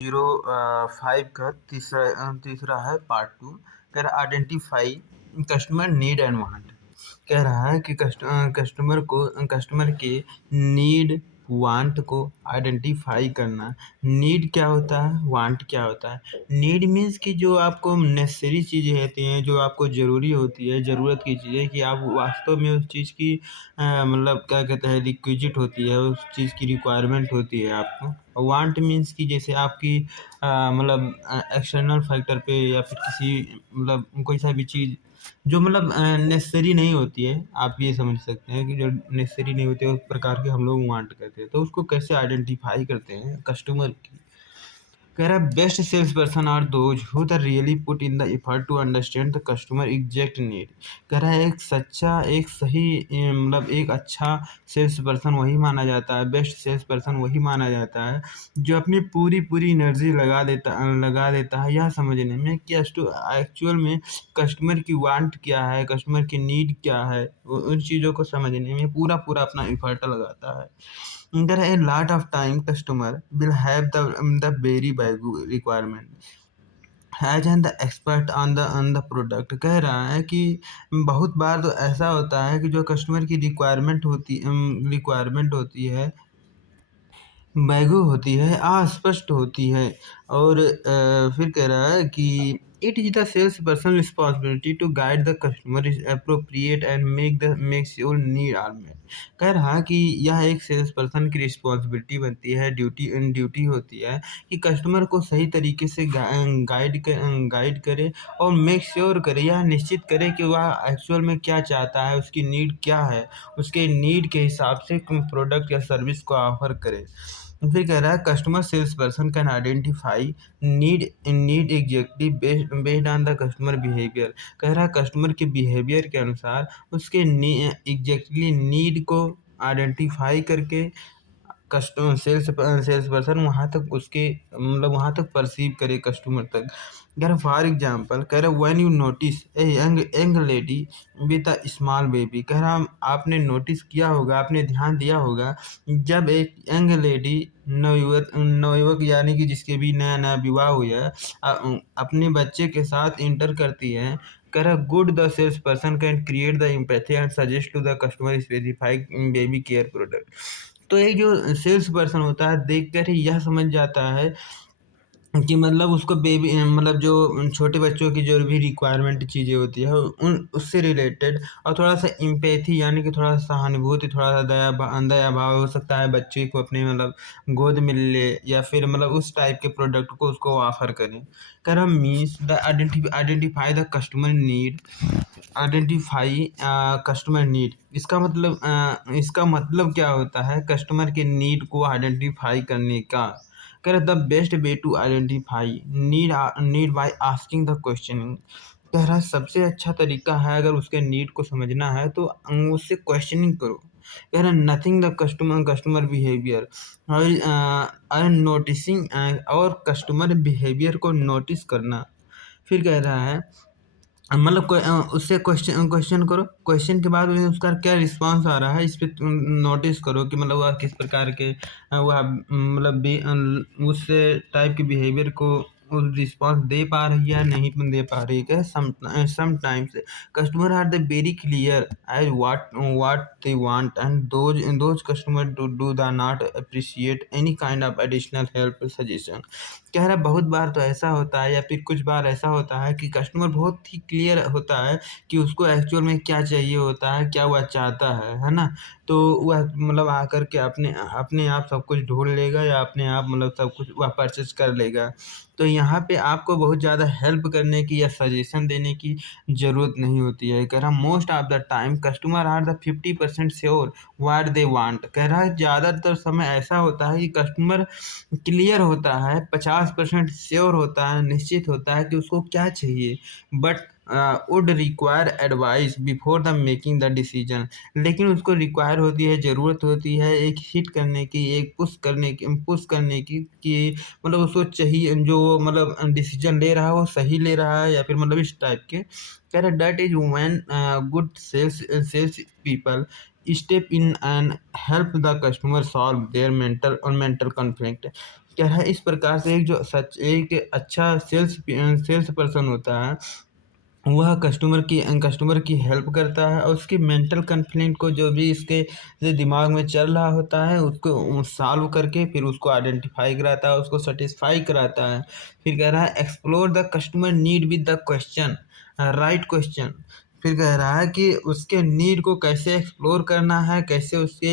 05 का तीसरा है पार्ट 2। कह रहा identify customer need and want. कह रहा है कि कस्टमर के नीड वांट को आइडेंटिफाई करना। नीड क्या होता है, वांट क्या होता है। नीड मीन्स कि जो आपको नेसेसरी चीज़ें होती हैं, जो आपको ज़रूरी होती है, ज़रूरत की चीज़ें, कि आप वास्तव में उस चीज़ की मतलब क्या कहते हैं, रिक्विजिट होती है, उस चीज़ की रिक्वायरमेंट होती है आपको। वांट मीन्स कि जैसे आपकी मतलब एक्सटर्नल फैक्टर पे या फिर किसी मतलब कोई सा भी चीज़ जो मतलब नेसेसरी नहीं होती है, आप ये समझ सकते हैं कि जो नेसेसरी नहीं होती है, उस प्रकार के हम लोग वांट करते हैं। तो उसको कैसे आइडेंटिफाई करते हैं कस्टमर की। कह रहा है best sales person are those who the really put in the effort to understand the customer exact need. कह रहा है एक सही मतलब एक अच्छा सेल्स पर्सन वही माना जाता है, बेस्ट सेल्स पर्सन वही माना जाता है जो अपनी पूरी पूरी एनर्जी लगा देता है यह समझने में कि एक्चुअल में कस्टमर की वांट क्या है, कस्टमर की नीड क्या है, उन चीज़ों को समझने में पूरा पूरा अपना एफर्ट लगाता है। There are a lot of time customer will have the very big requirement has an the expert on the product. कह रहा है कि बहुत बार तो ऐसा होता है कि जो कस्टमर की रिक्वायरमेंट होती है बैगू होती है, अस्पष्ट होती है। और फिर कह रहा है कि it is the sales person responsibility to guide the customer is appropriate and make sure need are met. कह रहा है कि यह एक सेल्स पर्सन की रिस्पॉन्सिबिलिटी बनती है, ड्यूटी होती है कि कस्टमर को सही तरीके से गाइड करे और मेक श्योर करे, यह निश्चित करे कि वह एक्चुअल में क्या चाहता है, उसकी नीड क्या है, उसके नीड के हिसाब से प्रोडक्ट या सर्विस को ऑफर करे। फिर कह रहा है customer sales person can identify need exactly based on the customer behaviour. कह रहा है कस्टमर के बिहेवियर के अनुसार उसके एग्जैक्टली नीड को आइडेंटिफाई करके कस्टमर सेल्स पर्सन वहाँ तक उसके मतलब वहाँ तक परसीव करे कस्टमर तक। कह रहा फॉर एग्जाम्पल, कह रहा when you notice a young young lady with a small baby. कह रहा आपने नोटिस किया होगा, आपने ध्यान दिया होगा जब एक यंग लेडी नवयुवक यानी कि जिसके भी नया नया विवाह हुआ है अपने बच्चे के साथ इंटर करती है। कह रहा good the sales person can create the empathy and suggest to the customer specified baby care product. तो एक जो सेल्स पर्सन होता है देख कर ही यह समझ जाता है कि मतलब उसको बेबी मतलब जो छोटे बच्चों की जो भी रिक्वायरमेंट चीज़ें होती है उन उससे रिलेटेड और थोड़ा सा इम्पैथी यानी कि थोड़ा सा सहानुभूति, थोड़ा सा दया भाव हो सकता है बच्चे को अपने मतलब गोद में ले या फिर मतलब उस टाइप के प्रोडक्ट को उसको ऑफर करें। कह रहा means the identify the customer need. Identify customer need इसका मतलब क्या होता है, कस्टमर के नीड को आइडेंटिफाई करने का। कह रहा the best way to identify need by asking the questioning. कह रहा सबसे अच्छा तरीका है अगर उसके नीड को समझना है तो उससे क्वेश्चनिंग करो। कह रहा नथिंग द कस्टमर बिहेवियर और नोटिसिंग और कस्टमर बिहेवियर को नोटिस करना। फिर कह रहा है मतलब उससे क्वेश्चन क्वेश्चन करो, क्वेश्चन के बाद में उसका क्या रिस्पांस आ रहा है इस पे नोटिस करो कि मतलब वह किस प्रकार के वह मतलब उस टाइप के बिहेवियर को रिस्पांस दे पा रही है या नहीं दे पा रही है। Sometimes customer are the very clear as what they want and those customer do the not appreciate any kind of additional help suggestion. कह रहा बहुत बार तो ऐसा होता है या फिर कुछ बार ऐसा होता है कि कस्टमर बहुत ही क्लियर होता है कि उसको एक्चुअल में क्या चाहिए होता है, क्या वह चाहता है ना। तो वह मतलब आकर के अपने अपने आप सब कुछ ढूंढ लेगा या अपने आप मतलब सब कुछ वह परचेज कर लेगा। तो यहाँ पे आपको बहुत ज़्यादा हेल्प करने की या सजेशन देने की ज़रूरत नहीं होती है। कह रहा most of the time customer are the 50% sure what they want. कह रहा है ज़्यादातर समय ऐसा होता है कि कस्टमर क्लियर होता है, 50% श्योर होता है, निश्चित होता है कि उसको क्या चाहिए, but would require advice before the making the decision. लेकिन उसको रिक्वायर होती है, ज़रूरत होती है एक हिट करने की, एक पुश करने की कि मतलब उसको चाहिए जो मतलब डिसीजन ले रहा है वो सही ले रहा है या फिर मतलब इस टाइप के। कह रहा that is when good sales people step in and help the customer solve their mental conflict. कह रहा है इस प्रकार से एक अच्छा सेल्स पर्सन होता है, वह कस्टमर की हेल्प करता है और उसकी मेंटल कॉन्फ्लिक्ट को, जो भी इसके दिमाग में चल रहा होता है, उसको सॉल्व करके फिर उसको आइडेंटिफाई कराता है, उसको सेटिस्फाई कराता है। फिर कह रहा है explore the customer need with the question, right question. फिर कह रहा है कि उसके नीड को कैसे एक्सप्लोर करना है, कैसे उसके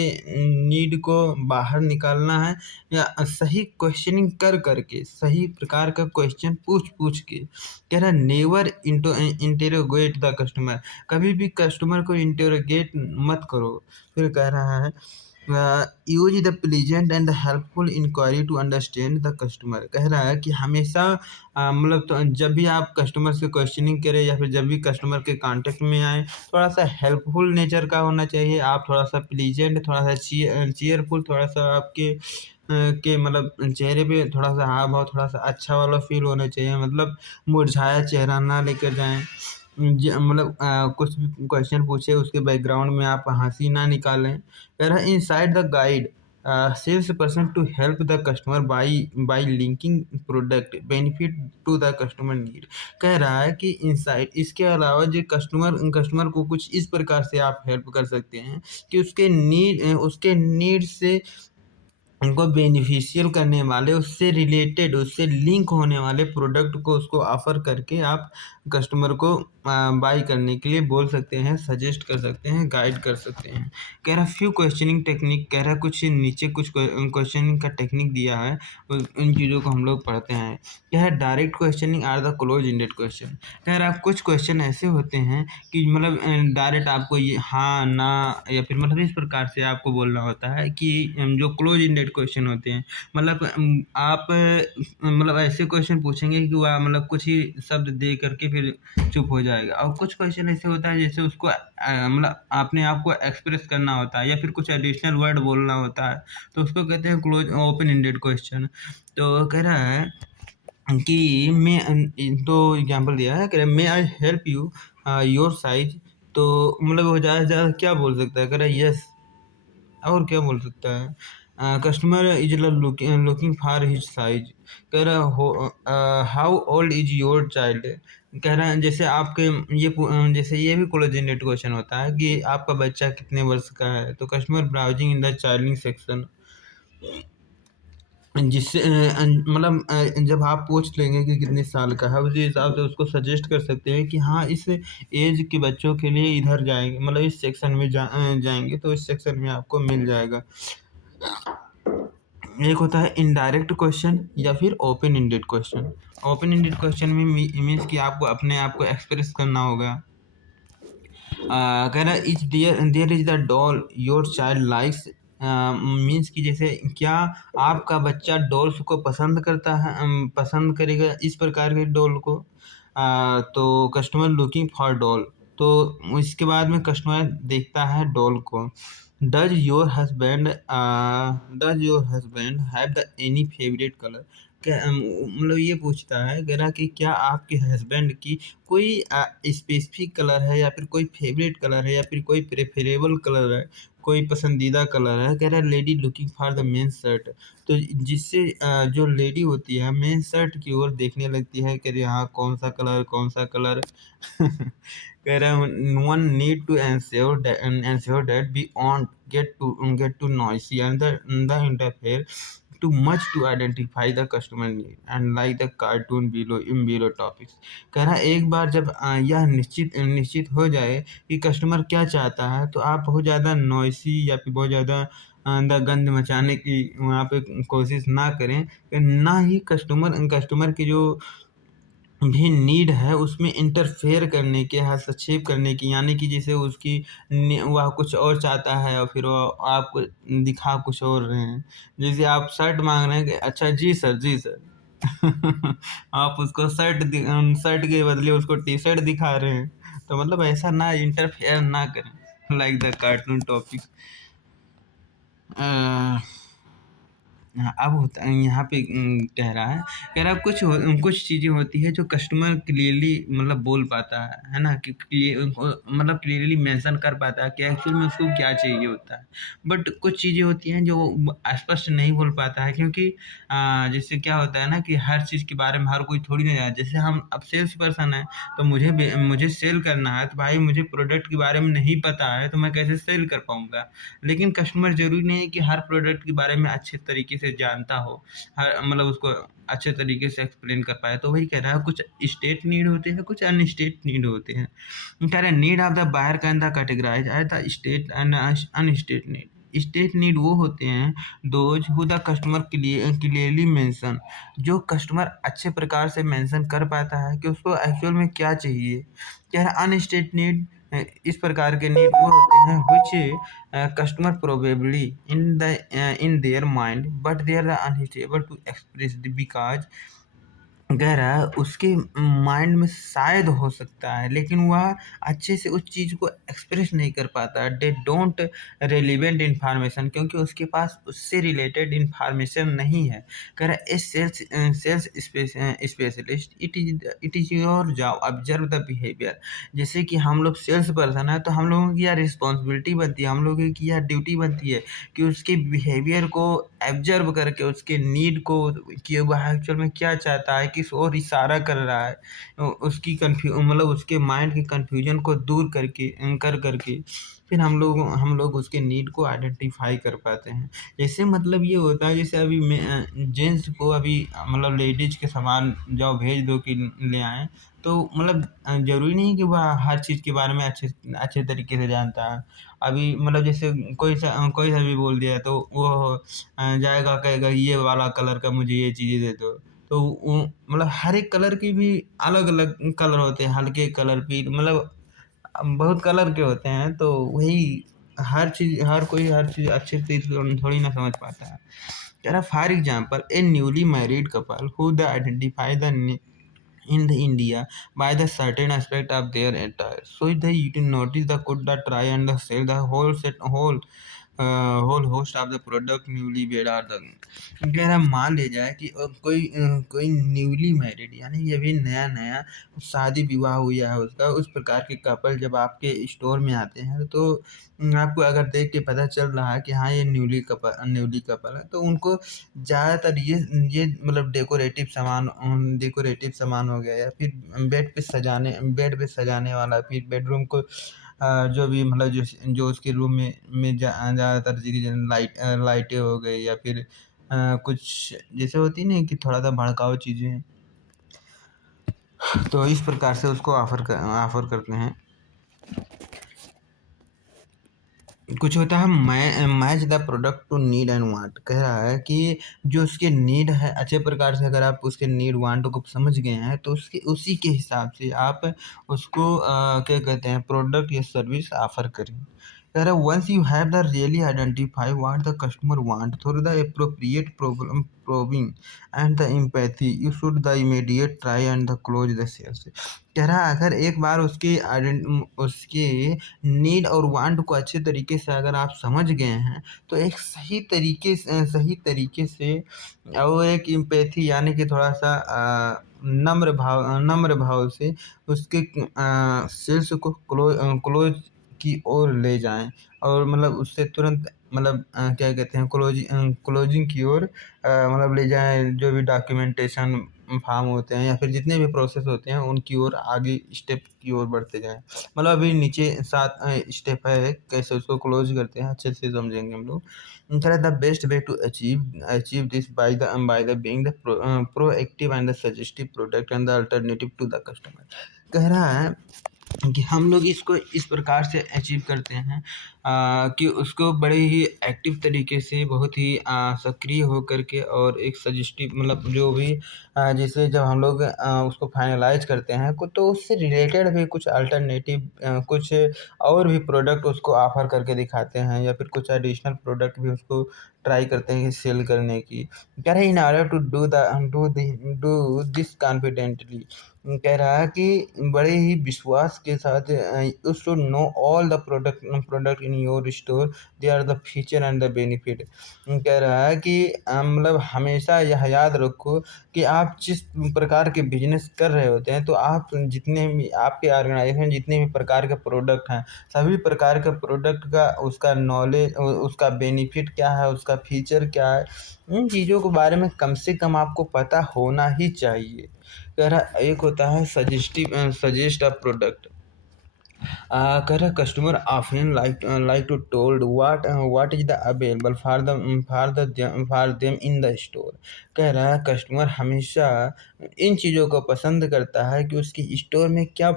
नीड को बाहर निकालना है, या सही क्वेश्चनिंग कर करके, सही प्रकार का क्वेश्चन पूछ पूछ के। कह रहा है नेवर इंटेरोगेट द कस्टमर, कभी भी कस्टमर को इंटेरोगेट मत करो। फिर कह रहा है use the pleasant and helpful inquiry to understand the customer. कह रहा है कि हमेशा मतलब तो जब भी आप कस्टमर से क्वेश्चनिंग करें या फिर जब भी कस्टमर के कांटेक्ट में आए, थोड़ा सा हेल्पफुल नेचर का होना चाहिए। आप थोड़ा सा प्लीजेंट, थोड़ा सा चीयरफुल, थोड़ा सा आपके के मतलब चेहरे पे थोड़ा सा हाव भाव थोड़ा सा अच्छा वाला फील होना चाहिए, मतलब मुरझाया चेहरा ना लेकर जाएं। मतलब कुछ भी क्वेश्चन पूछे उसके बैकग्राउंड में आप हंसी ना निकालें। कह रहा है inside the guide sales person to help the customer by linking product benefit to the customer need. कह रहा है कि इनसाइड, इसके अलावा जो कस्टमर को कुछ इस प्रकार से आप हेल्प कर सकते हैं कि उसके नीड से उनको बेनिफिशियल करने वाले, उससे रिलेटेड, उससे लिंक होने वाले प्रोडक्ट को उसको ऑफर करके आप कस्टमर को बाई करने के लिए बोल सकते हैं, सजेस्ट कर सकते हैं, गाइड कर सकते हैं। कह रहा फ्यू क्वेश्चनिंग टेक्निक, कह रहा कुछ नीचे कुछ क्वेश्चनिंग का टेक्निक दिया है, उन चीज़ों को हम लोग पढ़ते हैं। कह रहा direct questioning are the close ended question. कह रहा कुछ क्वेश्चन ऐसे होते हैं कि मतलब डायरेक्ट आपको ये हाँ ना या फिर मतलब इस प्रकार से आपको बोलना होता है कि जो क्लोज इंडेड क्वेश्चन होते हैं, मतलब आप मतलब ऐसे क्वेश्चन पूछेंगे कि वह मतलब कुछ ही शब्द दे करके फिर चुप हो जाएगा। और कुछ क्वेश्चन ऐसे होता है जैसे उसको मतलब आपने आपको एक्सप्रेस करना होता है या फिर कुछ एडिशनल वर्ड बोलना होता है, तो उसको कहते हैं क्लोज ओपन इंडेड क्वेश्चन। तो कह रहा है कि तो एग्जांपल दिया है, कह रहा है may I help you your size. तो मतलब वो ज़्यादा से ज़्यादा क्या बोल सकता है, कह रहा है यस, और क्या बोल सकता है customer is looking for his size. कह रहा हो how old is your child. कह रहा है जैसे आपके जैसे ये भी कोलोजिनेट क्वेश्चन होता है कि आपका बच्चा कितने वर्ष का है, तो customer browsing in the children section, जिससे मतलब जब आप पूछ लेंगे कि कितने साल का है, उसी हिसाब से उसको सजेस्ट कर सकते हैं कि हाँ इस एज के बच्चों के लिए इधर जाएंगे, मतलब इस सेक्शन में जाएंगे तो इस सेक्शन में आपको मिल जाएगा। एक होता है इनडायरेक्ट क्वेश्चन या फिर open ended question. Open ended question में मीन्स कि आपको अपने आप को एक्सप्रेस करना होगा। कह रहा है is there is the doll your child likes, means कि जैसे क्या आपका बच्चा डॉल्स को पसंद करता है, पसंद करेगा इस प्रकार के डॉल को। तो कस्टमर लुकिंग फॉर डॉल, तो इसके बाद में कस्टमर देखता है डॉल को। Does your husband have the any favourite colour. क्या मतलब ये पूछता है, कह रहा कि क्या आपके हस्बैंड की कोई स्पेसिफिक कलर है या फिर कोई फेवरेट कलर है या फिर कोई प्रेफरेबल कलर है, कोई पसंदीदा कलर है। कह रहा है lady looking for the main shirt, तो जिससे जो लेडी होती है मेन शर्ट की ओर देखने लगती है, कह रही हाँ कौन सा कलर, कौन सा कलर। कह रहा है one need to ensure that we won't get too noisy and the interfere too much to identify the customer need and like the cartoon below topics। कह रहा है एक बार जब यह निश्चित हो जाए कि कस्टमर क्या चाहता है, तो आप बहुत ज़्यादा नॉइसी या फिर बहुत ज़्यादा गंद मचाने की वहाँ पे कोशिश ना करें, ना ही कस्टमर की जो भी नीड है उसमें इंटरफेयर करने के, हस्तक्षेप करने की, यानी कि जैसे वह कुछ और चाहता है और फिर वो आपको दिखा कुछ और रहे हैं। जैसे आप शर्ट मांग रहे हैं कि अच्छा जी सर, जी सर। आप उसको शर्ट के बदले उसको टी शर्ट दिखा रहे हैं, तो मतलब ऐसा ना इंटरफेयर ना करें, लाइक द कार्टून टॉपिक। अब होता है यहाँ पे कह रहा है कुछ चीज़ें होती है जो कस्टमर क्लियरली मतलब बोल पाता है ना? कि मतलब क्लियरली मेंशन कर पाता है कि एक्चुअल में उसको क्या चाहिए होता है। बट कुछ चीज़ें होती हैं जो स्पष्ट नहीं बोल पाता है, क्योंकि जैसे क्या होता है ना कि हर चीज़ के बारे में हर कोई थोड़ी ना जाने। जैसे हम अब सेल्स पर्सन हैं, तो मुझे सेल करना है, तो भाई मुझे प्रोडक्ट के बारे में नहीं पता है, तो मैं कैसे सेल कर पाऊँगा? लेकिन कस्टमर ज़रूरी नहीं है कि हर प्रोडक्ट के बारे में अच्छे तरीके से जानता हो, हर मतलब उसको अच्छे तरीके से एक्सप्लेन कर पाए। तो वही कह रहा है, कुछ स्टेट नीड होते हैं, कुछ अनस्टेट नीड होते हैं। कह रहा है need of the buyer can the categorize as the state and unstated need. State need वो होते हैं those who the customer clearly mention, जो कस्टमर अच्छे प्रकार से मेंशन कर पाता है कि उसको एक्चुअल में क्या चाहिए। कह रहा है अनस्टेट नीड, इस प्रकार के नीड वो होते हैं which customer probably in their mind but they are unable to express because कह रहा है उसके माइंड में शायद हो सकता है, लेकिन वह अच्छे से उस चीज़ को एक्सप्रेस नहीं कर पाता। दे डोंट रेलिवेंट इन्फॉर्मेशन, क्योंकि उसके पास उससे रिलेटेड इन्फॉर्मेशन नहीं है। कह रहा है a sales specialist it is your job observe the behaviour. जैसे कि हम लोग सेल्स पर्सन है, तो हम लोगों की यह रिस्पॉन्सिबिलिटी बनती है, हम लोगों की यह ड्यूटी बनती है कि उसके बिहेवियर को ऑब्जर्व करके उसके नीड को, कि वह एक्चुअल में क्या चाहता है, किस ओर इशारा कर रहा है, उसकी मतलब उसके माइंड के कन्फ्यूजन को दूर करके करके फिर हम लोग उसके नीड को आइडेंटिफाई कर पाते हैं। जैसे मतलब ये होता है, जैसे अभी जेंट्स को अभी मतलब लेडीज के सामान जाओ भेज दो कि ले आएं, तो मतलब जरूरी नहीं कि वह हर चीज़ के बारे में अच्छे अच्छे तरीके से जानता है। अभी मतलब जैसे कोई सा भी बोल दिया, तो वो जाएगा कहेगा ये वाला कलर का मुझे ये चीज़ें दे दो। तो वो मतलब हर एक कलर की भी अलग-अलग कलर होते हैं, हल्के कलर भी मतलब बहुत कलर के होते हैं, तो वही हर चीज़ अच्छे से थोड़ी ना समझ पाता है। कह रहा for example A newly married couple who the identify the in the India by the certain aspect of their attire. So the you can notice the could the try and the sell the whole host of the product newly made or the अगर हम मान ले जाए कि कोई newly married यानी ये भी नया नया शादी विवाह हुआ है उसका, उस प्रकार के कपल जब आपके स्टोर में आते हैं, तो आपको अगर देख के पता चल रहा है कि हाँ ये न्यूली कपल है, तो उनको ज़्यादातर ये मतलब डेकोरेटिव सामान हो गया, या फिर बेड पे सजाने वाला, फिर बेडरूम को जो भी मतलब जो उसके रूम में ज़्यादातर चीज़ें लाइटें हो गई, या फिर कुछ जैसे होती नहीं कि थोड़ा-सा भड़काऊ चीज़ें, तो इस प्रकार से उसको ऑफ़र करते हैं। कुछ होता है match the product to need and want. कह रहा है कि जो उसके नीड है, अच्छे प्रकार से अगर आप उसके नीड वांट को समझ गए हैं, तो उसके उसी के हिसाब से आप उसको क्या कहते हैं प्रोडक्ट या सर्विस ऑफर करें। कह रहा है once you have the really identify what the customer want through the appropriate problem probing and the empathy you should the immediate try and the close the sales. कह रहा है अगर एक बार उसके नीड और वांट को अच्छे तरीके से अगर आप समझ गए हैं, तो एक सही तरीके से और एक एम्पैथी यानी कि थोड़ा-सा नम्र भाव से उसके सेल्स को क्लोज़ की ओर ले जाएँ, और मतलब उससे तुरंत मतलब क्या कहते हैं क्लोजिंग की ओर मतलब ले जाएँ, जो भी डॉक्यूमेंटेशन फार्म होते हैं या फिर जितने भी प्रोसेस होते हैं उनकी ओर आगे स्टेप की ओर बढ़ते जाएँ। मतलब अभी नीचे 7 स्टेप है, कैसे उसको क्लोज़ करते हैं अच्छे से समझेंगे हम लोग। कह रहा है the best way to achieve this by the being the proactive and the suggestive product and the alternative to the customer. कह रहा है कि हम लोग इसको इस प्रकार से अचीव करते हैं कि उसको बड़े ही एक्टिव तरीके से बहुत ही सक्रिय होकर के और एक सजेस्टिव मतलब जो भी जैसे जब हम लोग उसको फाइनलाइज करते हैं तो उससे रिलेटेड भी कुछ अल्टरनेटिव कुछ और भी प्रोडक्ट उसको ऑफर करके दिखाते हैं, या फिर कुछ एडिशनल प्रोडक्ट भी उसको ट्राई करते हैं सेल करने की। कह रहा है in order to do this confidently, कह रहा है कि बड़े ही विश्वास के साथ you should know all the product in your store, they are the feature and the benefit. कह रहा है कि मतलब हमेशा यह याद रखो कि आप जिस प्रकार के बिजनेस कर रहे होते हैं, तो आप जितने भी आपके ऑर्गेनाइजेशन जितने भी प्रकार के प्रोडक्ट हैं, सभी प्रकार के प्रोडक्ट का उसका नॉलेज, उसका बेनिफिट क्या है, उसका फीचर क्या है, इन चीज़ों के बारे में कम से कम आपको पता होना ही चाहिए। कह रहा एक होता है सजेस्ट अ प्रोडक्ट। कह रहा customer often like to told what is the available for them in the store. कह रहा है कस्टमर हमेशा इन चीज़ों को पसंद करता है कि उसकी स्टोर में क्या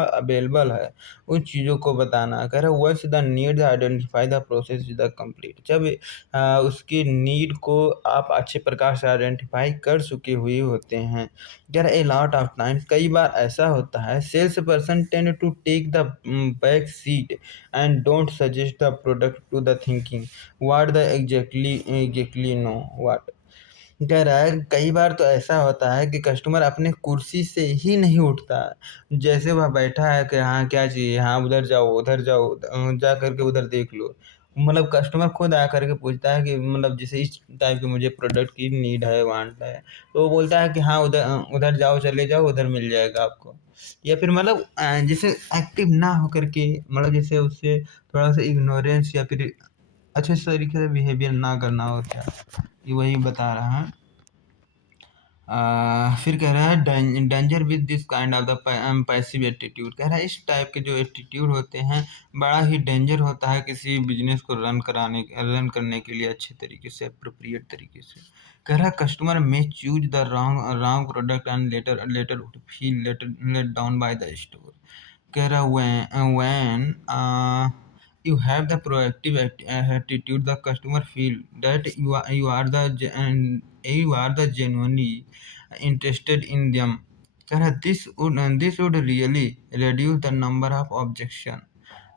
अवेलेबल है, उन चीज़ों को बताना। कह रहा है once the need identify the process is the complete. जब उसकी नीड को आप अच्छे प्रकार से आइडेंटिफाई कर चुके हुए होते हैं। यार ए लॉट ऑफ टाइम्स कई बार ऐसा होता है sales person tend to take the back seat and don't suggest the product to the thinking what the exactly know what. कह रहा है कई बार तो ऐसा होता है कि कस्टमर अपने कुर्सी से ही नहीं उठता, जैसे वह बैठा है कि हाँ क्या चाहिए, हाँ उधर जाओ, जा करके उधर देख लो। मतलब कस्टमर खुद आ करके पूछता है कि मतलब जैसे इस टाइप के मुझे प्रोडक्ट की नीड है, वांट है, तो वो बोलता है कि हाँ उधर जाओ, चले जाओ, उधर मिल जाएगा आपको। या फिर मतलब जैसे एक्टिव ना होकर के, मतलब जैसे उससे थोड़ा सा इग्नोरेंस या फिर अच्छे तरीके से बिहेवियर ना करना होता है, ये वही बता रहा है। फिर कह रहा है danger with this kind of the passive attitude. कह रहा है इस टाइप के जो एटीट्यूड होते हैं बड़ा ही डेंजर होता है किसी बिजनेस को रन करने के लिए अच्छे तरीके से, अप्रोप्रिएट तरीके से। कह रहा है customer may choose the wrong product and later later feel let down by the store. कह रहा when you have the proactive attitude, the customer feel that you are the genuinely interested in them. कह रहा this would really reduce the number of objection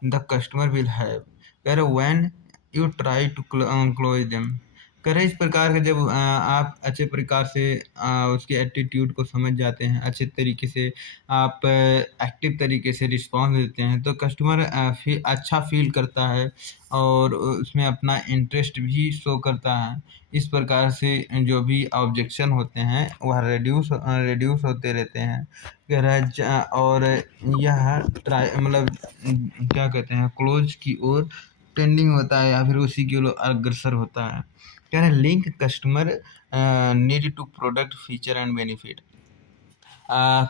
the customer will have। कह रहा when you try to close them। कह रहे इस प्रकार के जब आप अच्छे प्रकार से उसके एटीट्यूड को समझ जाते हैं, अच्छे तरीके से आप एक्टिव तरीके से रिस्पॉन्स देते हैं, तो कस्टमर अच्छा फील करता है और उसमें अपना इंटरेस्ट भी शो करता है। इस प्रकार से जो भी ऑब्जेक्शन होते हैं वह रिड्यूस होते रहते हैं। कह रहा है और यह ट्राई मतलब क्या कहते हैं क्लोज की ओर टेंडिंग होता है या फिर उसी की ओर अग्रसर होता है। कह रहा है link customer need to product feature and benefit.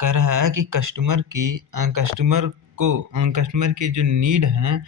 कह रहा है कि कस्टमर की जो नीड है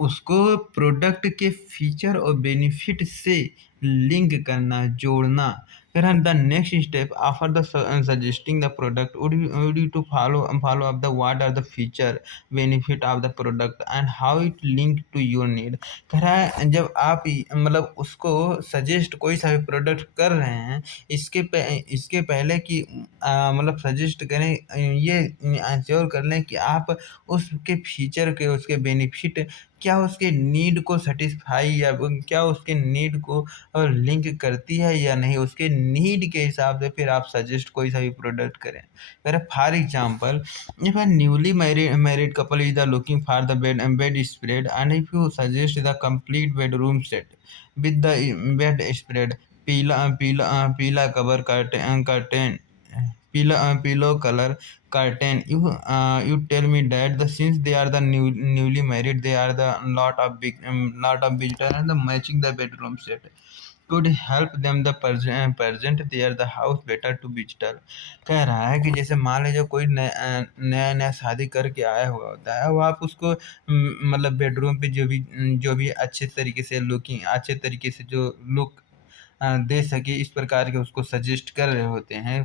उसको प्रोडक्ट के फीचर और बेनिफिट से लिंक करना, जोड़ना। कह रहा है the next step after the suggesting the product would you to follow up the what are the feature benefit of the product and how it link to your need. कह रहा है जब आप मतलब उसको सजेस्ट कोई सा भी प्रोडक्ट कर रहे हैं, इसके पहले कि मतलब सजेस्ट करें, ये इंश्योर कर लें कि आप उसके फीचर के, उसके बेनिफिट क्या उसके नीड को सेटिस्फाई या क्या उसके नीड को लिंक करती है या नहीं, उसके नीड के हिसाब से फिर आप सजेस्ट कोई सा भी प्रोडक्ट करें। अगर for example if a newly married couple is the looking for the bed spread, and if you suggest the complete bedroom set with the bed spread, पीला cover curtain, pillow color curtain, you tell me that the since they are the newly married, they are the lot of visitor and the matching the bedroom set could help them the present there the house better to visitor। कह रहा है कि जैसे मान लीजिए कोई नया नया शादी करके आया हुआ होता है, वो आप उसको मतलब बेडरूम पे जो भी अच्छे तरीके से लुकिंग, अच्छे तरीके से जो लुक दे सके, इस प्रकार के उसको सजेस्ट कर रहे होते हैं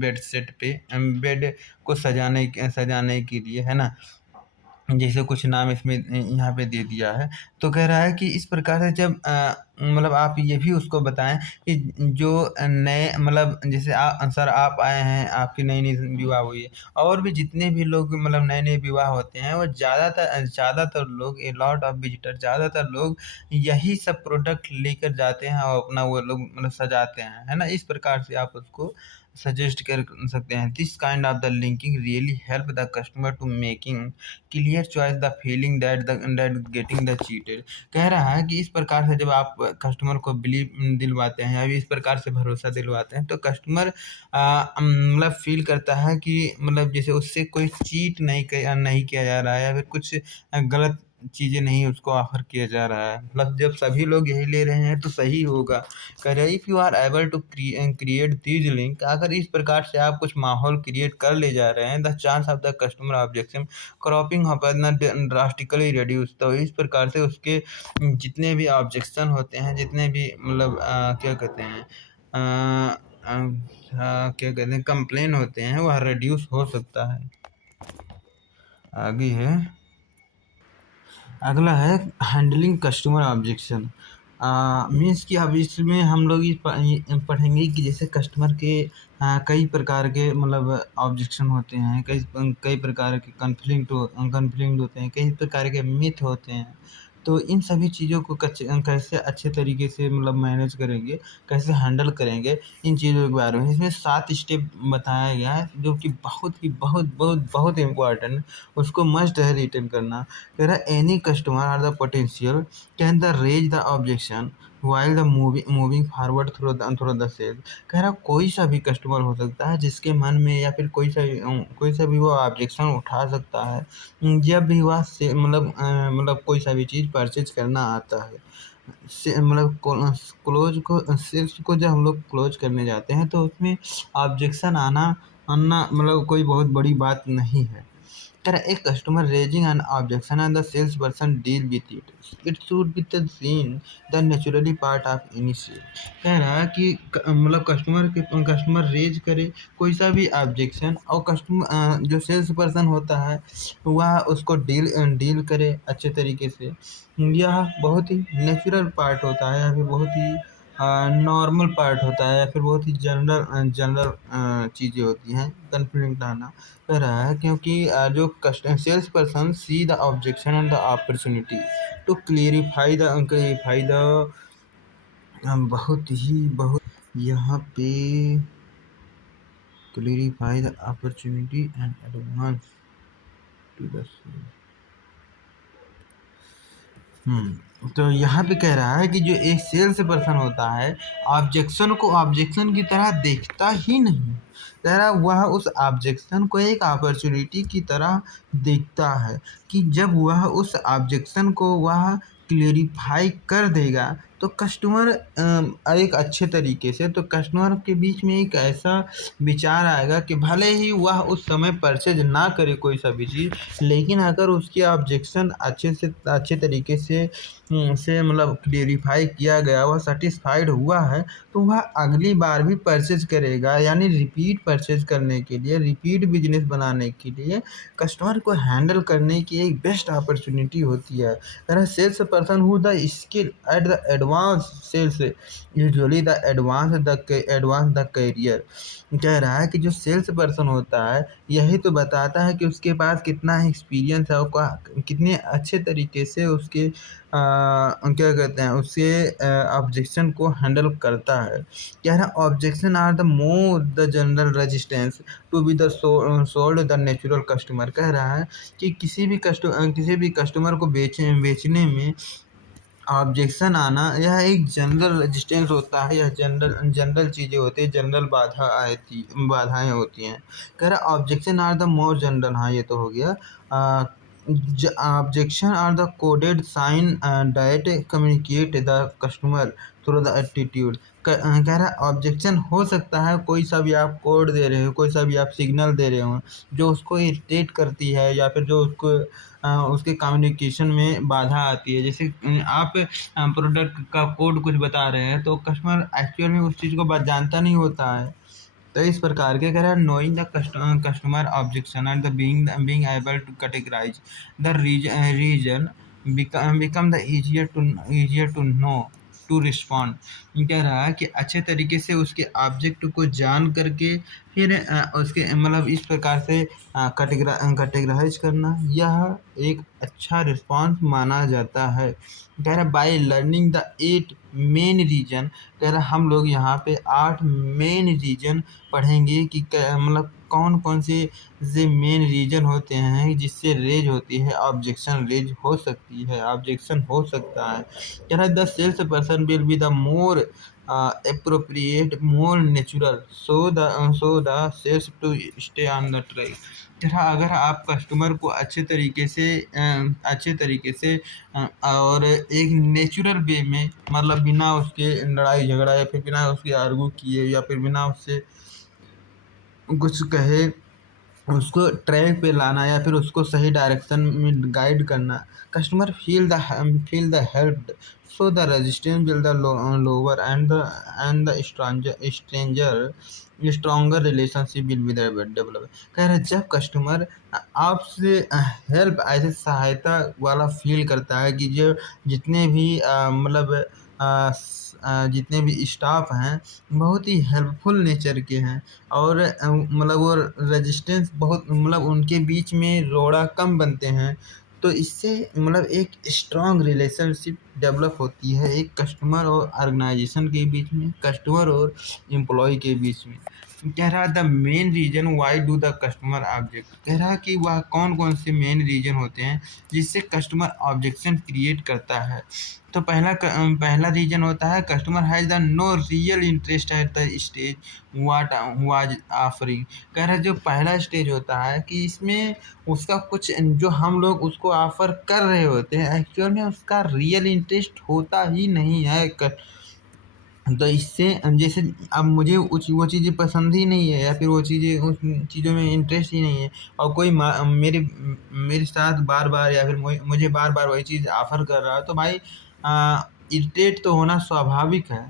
बेड सेट पे, बेड को सजाने के लिए, है ना। जैसे कुछ नाम इसमें यहाँ पे दे दिया है, तो कह रहा है कि इस प्रकार से जब मतलब आप ये भी उसको बताएँ कि जो नए मतलब जैसे सर आप आए हैं, आपकी नई-नई विवाह हुई है और भी जितने भी लोग मतलब नए-नए विवाह होते हैं, वो ज़्यादातर लोग ए लॉट ऑफ विज़िटर ज़्यादातर लोग यही सब प्रोडक्ट लेकर जाते हैं और अपना वो लोग मतलब सजाते हैं, है ना? इस प्रकार से आप उसको सजेस्ट कर सकते हैं। This kind of the linking really help the customer to making clear choice the feeling that getting the cheated. कह रहा है कि इस प्रकार से जब आप कस्टमर को बिलीव दिलवाते हैं या इस प्रकार से भरोसा दिलवाते हैं तो कस्टमर मतलब फ़ील करता है कि मतलब जैसे उससे कोई चीट नहीं किया जा रहा है या फिर कुछ गलत चीज़ें नहीं उसको ऑफ़र किया जा रहा है। मतलब जब सभी लोग यही ले रहे हैं तो सही होगा। कह रहे हैं if you are able to create these link, अगर इस प्रकार से आप कुछ माहौल क्रिएट कर ले जा रहे हैं, the chance of the customer objection cropping up ना ड्रास्टिकली रिड्यूस, तो इस प्रकार से उसके जितने भी ऑब्जेक्शन होते हैं, जितने भी मतलब क्या कहते हैं क्या कहते हैं कंप्लेन होते हैं, वह रिड्यूस हो सकता है। आगे है, अगला है हैंडलिंग कस्टमर ऑब्जेक्शन। मीन्स कि अब इसमें हम लोग ये पढ़ेंगे कि जैसे कस्टमर के कई प्रकार के मतलब ऑब्जेक्शन होते हैं, कई प्रकार के कॉन्फ्लिक्ट होते हैं, कई प्रकार के मिथ होते हैं। तो इन सभी चीज़ों को कैसे अच्छे तरीके से मतलब मैनेज करेंगे, कैसे हैंडल करेंगे, इन चीज़ों के बारे में इसमें 7 स्टेप बताया गया है, जो कि बहुत ही बहुत इम्पोर्टेंट है, उसको मस्ट है रिटेन करना। कह रहा है any customer are the potential can the raise the objection while the moving forward through the sale। कह रहा कोई सा भी कस्टमर हो सकता है जिसके मन में या फिर कोई सा भी वो ऑब्जेक्शन उठा सकता है जब भी वह से मतलब कोई सा भी चीज़ परचेज करना आता है। से मतलब क्लोज को सेल्स को जब हम लोग क्लोज करने जाते हैं तो उसमें ऑब्जेक्शन आना मतलब कोई बहुत बड़ी बात नहीं है। Can a customer raising an objection and the salesperson deal with it? It should be the seen the naturally part of any sale। कह रहा है कि मतलब कस्टमर रेज करे कोई सा भी ऑब्जेक्शन और कस्टमर जो सेल्स पर्सन होता है वह उसको डील करे अच्छे तरीके से। यह बहुत ही नेचुरल पार्ट होता है या फिर बहुत ही नॉर्मल पार्ट होता है या फिर बहुत ही जनरल चीज़ें होती हैं कॉन्फ्लिक्ट आना। कह रहा है क्योंकि जो sales person see the objection and the opportunity to clarify the बहुत यहाँ पे clarify the opportunity and advance to the तो यहाँ पे कह रहा है कि जो एक सेल्स पर्सन होता है ऑब्जेक्शन को ऑब्जेक्शन की तरह देखता ही नहीं। कह रहा वह उस ऑब्जेक्शन को एक अपॉर्चुनिटी की तरह देखता है कि जब वह उस ऑब्जेक्शन को वह क्लेरिफाई कर देगा तो कस्टमर एक अच्छे तरीके से तो कस्टमर के बीच में एक ऐसा विचार आएगा कि भले ही वह उस समय परचेज ना करे कोई सा भी चीज़, लेकिन अगर उसकी ऑब्जेक्शन अच्छे तरीके से मतलब क्लेरिफाई किया गया, वह सेटिस्फाइड हुआ है, तो वह अगली बार भी परचेज करेगा। यानी रिपीट परचेज करने के लिए, रिपीट बिजनेस बनाने के लिए कस्टमर को हैंडल करने की एक बेस्ट अपॉर्चुनिटी होती है। अगर sales person who the skill at the advance sales usually the advance the career. कह रहा है कि जो सेल्स पर्सन होता है यही तो बताता है कि उसके पास कितना एक्सपीरियंस है और कितने अच्छे तरीके से उसके क्या कहते हैं उसके ऑब्जेक्शन को हैंडल करता है। कह रहा है objection are the more the general resistance to be the sold the natural customer. कह रहा है कि किसी भी कस्टमर को बेचने में ऑब्जेक्शन आना यह एक जनरल रेजिस्टेंस होता है, यह जनरल चीज़ें होती हैं, जनरल बाधाएं होती हैं। कह रहा objection are the more general, हाँ ये तो हो गया। Objection are the coded sign that communicate the customer through the attitude. कह रहा ऑब्जेक्शन हो सकता है कोई सा भी आप कोड दे रहे हो, कोई सा भी आप सिग्नल दे रहे हो जो उसको इरिटेट करती है या फिर जो उसको उसके कम्युनिकेशन में बाधा आती है। जैसे आप प्रोडक्ट का कोड कुछ बता रहे हैं तो कस्टमर एक्चुअल में उस चीज़ को जानता नहीं होता है। तो इस प्रकार के कह रहा है knowing the customer objection and the being able to categorise the reason become the easier to know to respond. ये कह रहा है कि अच्छे तरीके से उसके ऑब्जेक्ट को जान करके फिर उसके मतलब इस प्रकार से कैटेगराइज करना, यह एक अच्छा रिस्पॉन्स माना जाता है। कह रहा है by learning the 8 main reason, कह रहा है हम लोग यहाँ पे 8 मेन रीजन पढ़ेंगे कि मतलब कौन कौन से मेन रीजन होते हैं जिससे रेज होती है, ऑब्जेक्शन रेज हो सकती है, ऑब्जेक्शन हो सकता है। कह रहा है the sales person will be the more appropriate, more natural, so the sales to stay on the track। कह रहा अगर आप कस्टमर को अच्छे तरीके से और एक नेचुरल वे में, मतलब बिना उसके लड़ाई झगड़ा या फिर बिना उसके आर्गू किए या फिर बिना उससे कुछ कहे उसको ट्रैक पे लाना या फिर उसको सही डायरेक्शन में गाइड करना। Customer feel the helped, so the resistance will the lower and the stranger stronger relationship will be develop. कह रहे जब कस्टमर आपसे हेल्प ऐसे सहायता वाला फील करता है कि जो जितने भी मतलब जितने भी स्टाफ हैं बहुत ही हेल्पफुल नेचर के हैं और मतलब वो रेजिस्टेंस बहुत, मतलब उनके बीच में रोड़ा कम बनते हैं, तो इससे मतलब एक स्ट्रांग रिलेशनशिप डेवलप होती है एक कस्टमर और ऑर्गेनाइजेशन के बीच में, कस्टमर और एम्प्लॉय के बीच में। कह रहा the main reason why do the customer object, कह रहा कि वह कौन कौन से मेन रीजन होते हैं जिससे कस्टमर ऑब्जेक्शन क्रिएट करता है। तो पहला रीजन होता है customer has the no real interest at the stage what was offering. कह रहा है जो पहला स्टेज होता है कि इसमें उसका कुछ जो हम लोग उसको ऑफर कर रहे होते हैं एक्चुअल में उसका रियल इंटरेस्ट होता ही नहीं है। तो इससे जैसे अब मुझे वो चीज़ें पसंद ही नहीं है या फिर वो चीज़ें उस चीज़ों में इंटरेस्ट ही नहीं है और कोई मेरे साथ बार बार या फिर मुझे बार बार वही चीज़ ऑफर कर रहा है, तो भाई इरिटेट तो होना स्वाभाविक है।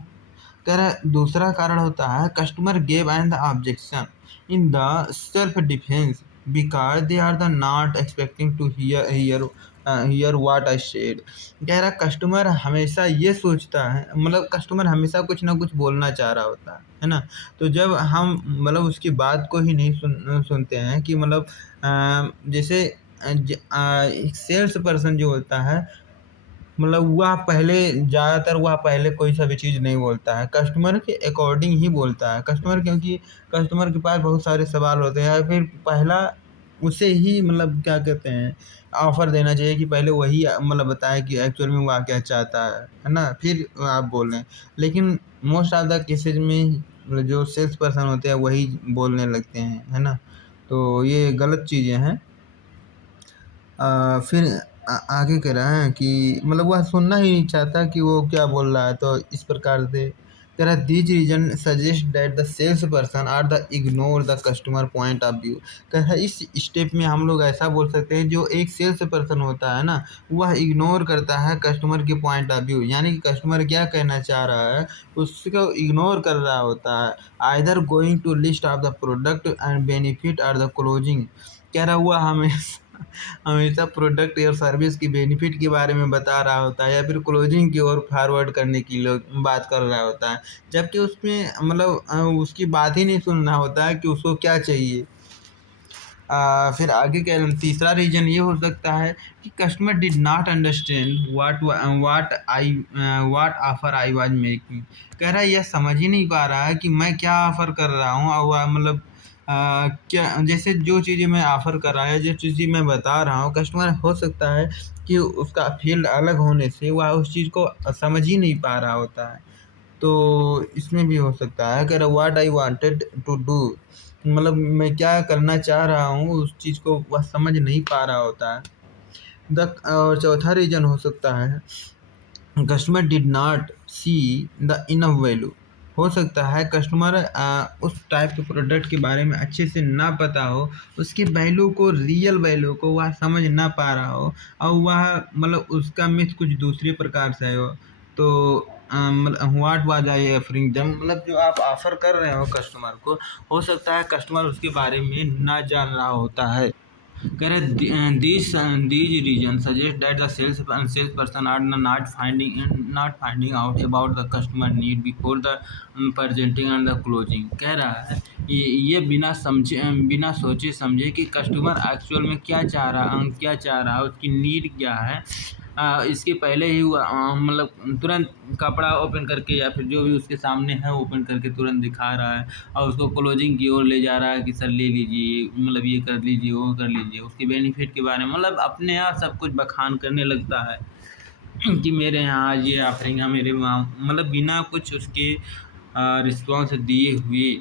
कह रहा है दूसरा कारण होता है customer gave and the objection in the self defence because they are the not expecting to hear what I said. कह रहा कस्टमर हमेशा ये सोचता है, मतलब कस्टमर हमेशा कुछ ना कुछ बोलना चाह रहा होता है ना। तो जब हम मतलब उसकी बात को ही नहीं सुनते हैं कि मतलब जैसे एक सेल्स पर्सन जो होता है मतलब वह पहले कोई सा भी चीज़ नहीं बोलता है, कस्टमर के अकॉर्डिंग ही बोलता है। कस्टमर क्योंकि कस्टमर के पास बहुत सारे सवाल होते हैं या फिर पहला उसे ही मतलब क्या कहते हैं ऑफ़र देना चाहिए कि पहले वही मतलब बताए कि एक्चुअल में वह क्या चाहता है ना? फिर आप बोलें। लेकिन मोस्ट ऑफ द केसेज़ में जो सेल्स पर्सन होते हैं वही बोलने लगते हैं, है ना? तो ये गलत चीज़ें हैं। फिर आगे कह रहा है कि मतलब वह सुनना ही नहीं चाहता कि वो क्या बोल रहा है, तो इस प्रकार से कह रहा है these reason suggest that the sales person are the ignore the customer point of view. कह रहा है इस स्टेप में हम लोग ऐसा बोल सकते हैं जो एक सेल्स पर्सन होता है ना वह इग्नोर करता है कस्टमर के पॉइंट ऑफ व्यू, यानी कि कस्टमर क्या कहना चाह रहा है उसको इग्नोर कर रहा होता है। Either going to list of the product and benefit or the closing. कह रहा हुआ हमें हमेशा प्रोडक्ट या सर्विस की बेनिफिट के बारे में बता रहा होता है या फिर क्लोजिंग की ओर फॉरवर्ड करने की लोग बात कर रहा होता है, जबकि उसमें मतलब उसकी बात ही नहीं सुनना होता है कि उसको क्या चाहिए। फिर आगे क्या तीसरा रीज़न ये हो सकता है कि customer did not understand what offer I was making. कह रहा है यह समझ ही नहीं पा रहा है कि मैं क्या ऑफ़र कर रहा हूँ और वह मतलब क्या जैसे जो चीज़ें मैं ऑफ़र कर रहा है जो चीज़ें मैं बता रहा हूँ कस्टमर हो सकता है कि उसका फील्ड अलग होने से वह उस चीज़ को समझ ही नहीं पा रहा होता है। तो इसमें भी हो सकता है अगर what I wanted to do, मतलब मैं क्या करना चाह रहा हूँ उस चीज़ को वह समझ नहीं पा रहा होता है। और चौथा रीज़न हो सकता है customer did not see the enough value. हो सकता है कस्टमर उस टाइप के प्रोडक्ट के बारे में अच्छे से ना पता हो, उसकी वैल्यू को रियल वैल्यू को वह समझ ना पा रहा हो और वह मतलब उसका मिथ कुछ दूसरे प्रकार से हो। तो मतलब what was I offering them, मतलब जो आप ऑफ़र कर रहे हो कस्टमर को हो सकता है कस्टमर उसके बारे में ना जान रहा होता है। कह रहे these regions suggest that the salesperson are not finding out about the customer need before the presenting and the closing। कह रहा है ये बिना सोचे समझे कि कस्टमर एक्चुअल में क्या चाह रहा है, उसकी नीड क्या है, इसके पहले ही वो मतलब तुरंत कपड़ा ओपन करके या फिर जो भी उसके सामने है ओपन करके तुरंत दिखा रहा है और उसको क्लोजिंग की ओर ले जा रहा है कि सर ले लीजिए, मतलब ये कर लीजिए, वो कर लीजिए, उसके बेनिफिट के बारे में मतलब अपने आप सब कुछ बखान करने लगता है कि मेरे यहाँ आज ये ऑफरिंग है, मेरे वहाँ, मतलब बिना कुछ उसके रिस्पॉन्स दिए हुए।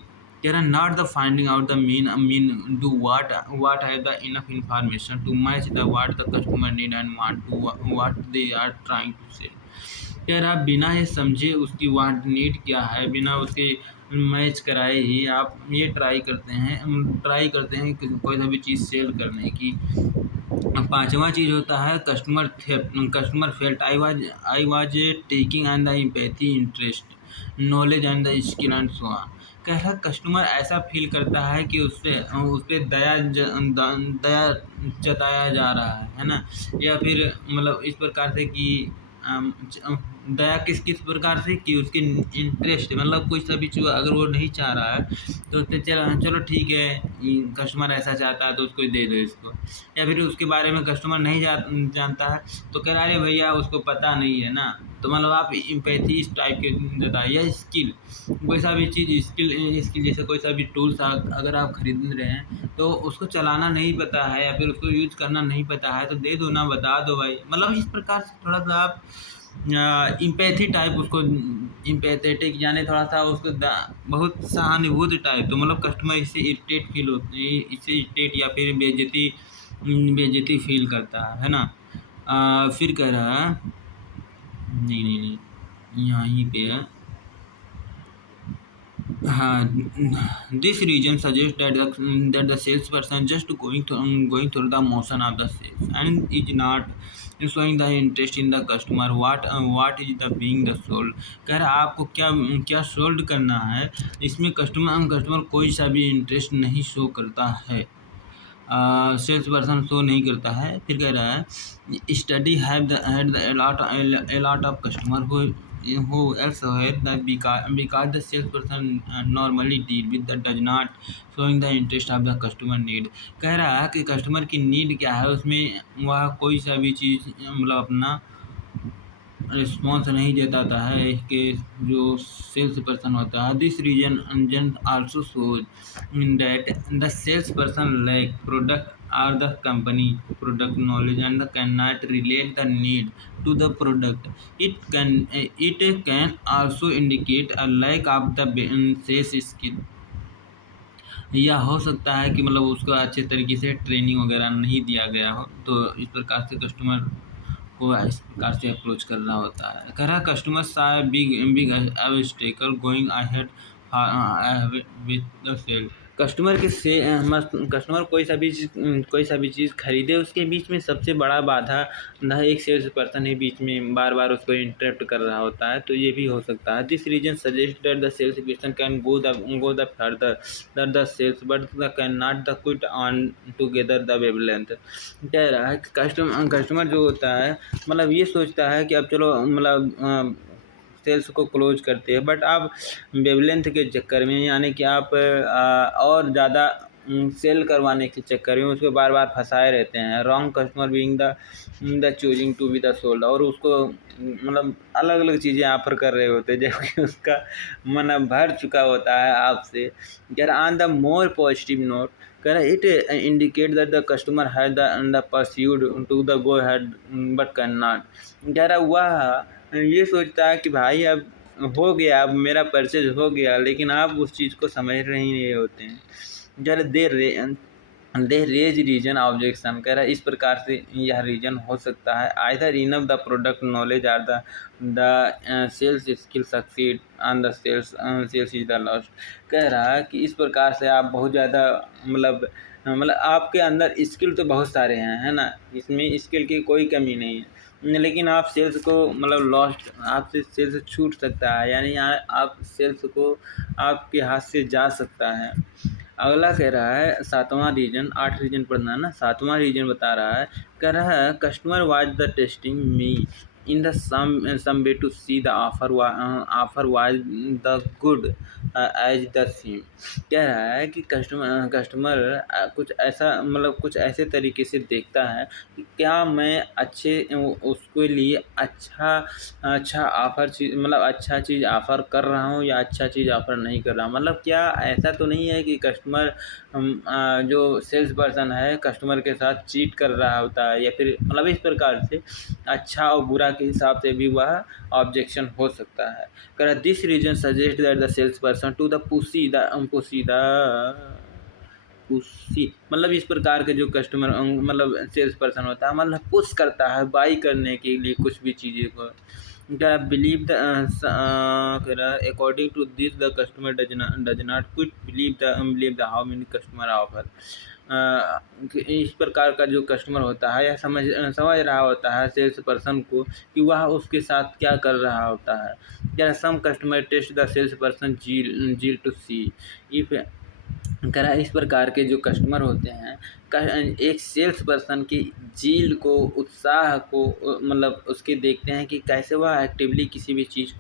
कह रहा not the finding out the mean do what have the enough information to match the what the customer need and want to what they are trying to say. कह रहा बिना ये समझे उसकी वांट नीड क्या है, बिना उसके मैच कराए ही आप ये ट्राई करते हैं कि कोई सा भी चीज़ सेल करने की। पांचवा चीज़ होता है customer felt I was taking and the empathy interest knowledge and the skill and so on. कह रहा कस्टमर ऐसा फील करता है कि उस पे दया जताया जा रहा है ना, या फिर मतलब इस प्रकार से कि दया किस प्रकार से कि उसके इंटरेस्ट मतलब कोई सा भी चीज़ अगर वो नहीं चाह रहा है तो उसने चलो ठीक है, कस्टमर ऐसा चाहता है तो उसको दे दो इसको, या फिर उसके बारे में कस्टमर नहीं जानता है तो कह रहा है अरे भैया उसको पता नहीं है ना, तो मतलब आप एम्पैथी इस टाइप के बताइए। या स्किल, कोई सा भी चीज़ स्किल जैसे कोई सा भी टूल्स अगर आप खरीद रहे हैं तो उसको चलाना नहीं पता है या फिर उसको यूज करना नहीं पता है तो दे दो ना, बता दो भाई, मतलब इस प्रकार से थोड़ा सा आप इम्पैथी टाइप उसको इम्पैथेटिक यानी थोड़ा सा उसको बहुत सहानुभूति टाइप, तो मतलब कस्टमर इससे इरिटेट फील होते हैं, इससे इरिटेट या फिर बेइज्जती फील करता है ना। फिर कह रहा है नहीं यहीं पे है, हाँ, this region suggests that the salesperson just going through the motion of the sales and is not showing the interest in the customer what is the being the sold। कह रहा आपको क्या सोल्ड करना है, इसमें कस्टमर कोई सा भी इंटरेस्ट नहीं शो करता है, सेल्स पर्सन शो नहीं करता है। फिर कह रहा है study had a lot of customer who elsewhere that because the salesperson normally deal with that does not showing the interest of the customer need। कह रहा है कि कस्टमर की नीड क्या है उसमें वह कोई सा भी चीज़ मतलब अपना रिस्पॉन्स नहीं जताता है कि जो सेल्स पर्सन होता है। This reason also shows that the sales person lack product or the company product knowledge and cannot relate the need to the product। it can also indicate a lack of the sales skill। या हो सकता है कि मतलब उसको अच्छे तरीके से ट्रेनिंग वगैरह नहीं दिया गया हो, तो इस प्रकार से कस्टमर को इस प्रकार से अप्रोच करना होता है। कह रहा कस्टमर सा big obstacle going ahead with the sale. Customer कोई सा भी चीज़ खरीदे उसके बीच में सबसे बड़ा बाधा न एक सेल्स पर्सन ही बीच में बार बार उसको इंटरप्ट कर रहा होता है, तो ये भी हो सकता है। This reason suggest that the sales person can go the further that the sales but the can not the quit on together the wavelength. कह रहा है कस्टमर जो होता है मतलब ये सोचता है कि अब चलो मतलब सेल्स को क्लोज करते हैं, बट आप वेवलेंथ के चक्कर में यानी कि आप और ज़्यादा सेल करवाने के चक्कर में उसको बार बार फंसाए रहते हैं। Wrong customer being the choosing to be the sold, और उसको मतलब अलग अलग चीज़ें ऑफर कर रहे होते हैं जबकि उसका मन भर चुका होता है आपसे। यार on the more positive note कह रहा it indicate that the customer has the persuaded to the go head but can not. कह रहा वह ये सोचता है कि भाई अब हो गया, अब मेरा परचेज हो गया, लेकिन आप उस चीज़ को समझ नहीं होते हैं। जरा दे रेज रीजन ऑब्जेक्शन। कह रहा है इस प्रकार से यह रीजन हो सकता है either enough the product knowledge or the sales skill succeed on the sales is the lost. कह रहा है कि इस प्रकार से आप बहुत ज़्यादा मतलब आपके अंदर स्किल तो बहुत सारे हैं, है ना, इसमें स्किल की कोई कमी नहीं है, लेकिन आप सेल्स को मतलब लॉस्ट, आपसे सेल्स छूट सकता है, यानी आप सेल्स को आपके हाथ से जा सकता है। अगला कह रहा है 7वां रीजन, 8 रीजन पढ़ना है ना, 7वां रीजन बता रहा है, कह रहा है customer was the testing me in the some way to see the offer was the good as the same. कह रहा है कि कस्टमर कुछ ऐसा मतलब कुछ ऐसे तरीके से देखता है कि क्या मैं अच्छे उसके लिए अच्छा ऑफ़र चीज़ मतलब अच्छा चीज़ ऑफ़र कर रहा हूँ या अच्छा चीज़ ऑफ़र नहीं कर रहा हूँ। मतलब क्या ऐसा तो नहीं है कि कस्टमर जो सेल्स पर्सन है कस्टमर के साथ चीट कर रहा होता है, या फिर मतलब इस प्रकार से अच्छा और बुरा के हिसाब से भी वह ऑब्जेक्शन हो सकता है। कह this reason suggest that the sales person to the pushy मतलब इस प्रकार के जो कस्टमर मतलब सेल्स पर्सन होता है मतलब पुश करता है बाई करने के लिए कुछ भी चीज़ें को। Believe the according to this the customer does not quite believe the how many customer offer. इस प्रकार का जो कस्टमर होता है या समझ रहा होता है सेल्स पर्सन को कि वह उसके साथ क्या कर रहा होता है। क्या some customer test the sales person zeal to see if कह रहा है इस प्रकार के जो कस्टमर होते हैं एक सेल्स पर्सन की जील को उत्साह को मतलब उसके देखते हैं कि कैसे वह एक्टिवली किसी भी चीज़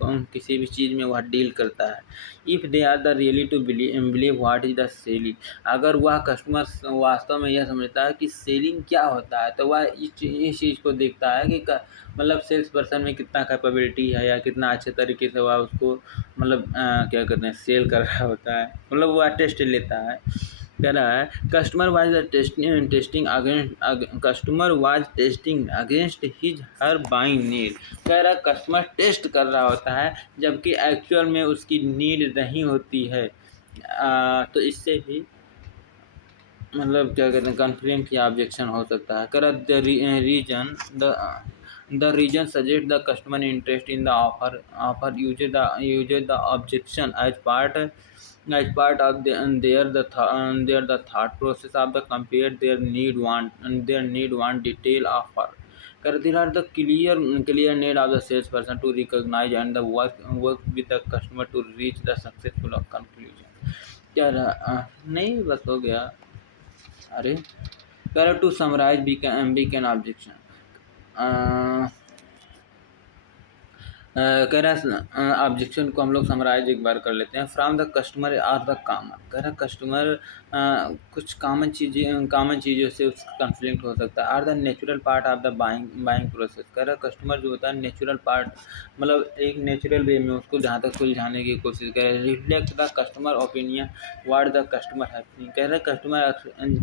में वह डील करता है। If they are the really to believe what is the selling, अगर वह कस्टमर वास्तव में यह समझता है कि सेलिंग क्या होता है तो वह इस चीज़ को देखता है कि मतलब सेल्स पर्सन में कितना कैपेबिलिटी है या कितना अच्छे तरीके से वह उसको मतलब क्या कहते हैं सेल कर रहा होता है, मतलब वह टेस्ट लेता है। कह रहा है customer was testing against his her buying need. कह रहा है कस्टमर टेस्ट कर रहा होता है जबकि एक्चुअल में उसकी नीड नहीं होती है। तो इससे भी मतलब क्या कहते हैं कॉन्फ्लिक्ट या ऑब्जेक्शन हो सकता है। कह रहा reason the region suggests the customer interest in the offer uses the objection as part of their thought process of the compare their need want detail offer. There are the clear need of the salesperson to recognize and the work with the customer to reach the successful conclusion। क्या नहीं बस हो गया। अरे to summarise be can objection. कह रहा है objection को हम लोग समराइज एक बार कर लेते हैं। From the customer are the common. कह रहा कस्टमर कुछ कॉमन चीज़ों से उसका कॉन्फ्लिक्ट हो सकता है। Are the natural part of the buying process. कह रहा कस्टमर जो होता है नेचुरल पार्ट मतलब एक नेचुरल वे में उसको जहाँ तक सुलझाने की कोशिश करे। Reflect the customer opinion watt the customer have. कह रहा कस्टमर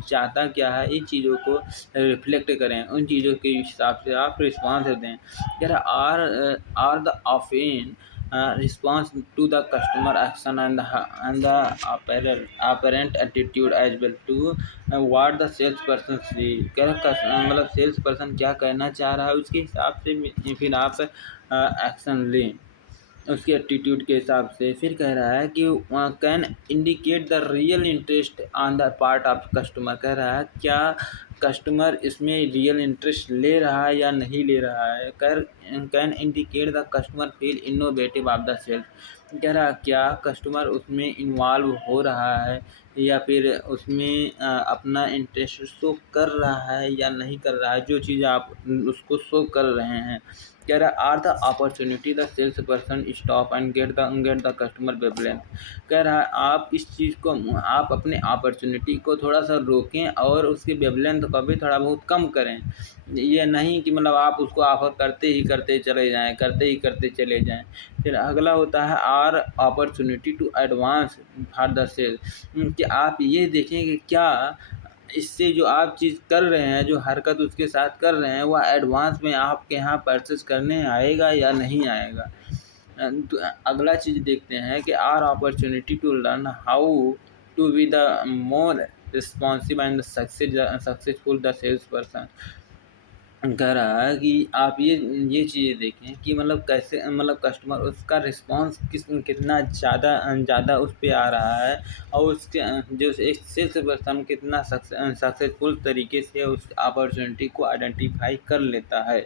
चाहता क्या है इन चीज़ों को रिफ्लेक्ट करें, उन चीज़ों के हिसाब से आप रिस्पॉन्स दें। कह रहा are the often response to the customer action and the apparent attitude as well to what the salesperson see। कह रहा मतलब सेल्स पर्सन क्या कहना चाह रहा है उसके हिसाब से फिर आप एक्शन लें उसके एटीट्यूड के हिसाब से। फिर कह रहा है कि can indicate the real interest on the part of customer. कह रहा है क्या कस्टमर इसमें रियल इंटरेस्ट ले रहा है या नहीं ले रहा है। Can indicate the customer feel innovative of the self. कह रहा क्या कस्टमर उसमें इन्वॉल्व हो रहा है या फिर उसमें अपना इंटरेस्ट शो कर रहा है या नहीं कर रहा है, जो चीज़ आप उसको शो कर रहे हैं। कह रहा are the opportunity the sales person stop and get the customer wavelength. कह रहा है आप इस चीज़ को आप अपने अपॉर्चुनिटी को थोड़ा सा रोकें और उसकी वेवलेंथ को भी थोड़ा बहुत कम करें। ये नहीं कि मतलब आप उसको ऑफर करते चले जाएं। फिर अगला होता है are opportunity to advance for the sale. कि आप ये देखें कि क्या इससे जो आप चीज़ कर रहे हैं जो हरकत उसके साथ कर रहे हैं वह एडवांस में आपके यहाँ परचेस करने आएगा या नहीं आएगा। तो अगला चीज़ देखते हैं कि are opportunity to learn how to be the more responsive and successful the sales person. कह रहा है कि आप ये चीज़ें देखें कि मतलब कैसे मतलब कस्टमर उसका रिस्पांस कितना ज़्यादा उस पे आ रहा है और उसके जो एक सेल्स पर्सन कितना सक्सेसफुल तरीके से उस अपॉर्चुनिटी को आइडेंटिफाई कर लेता है।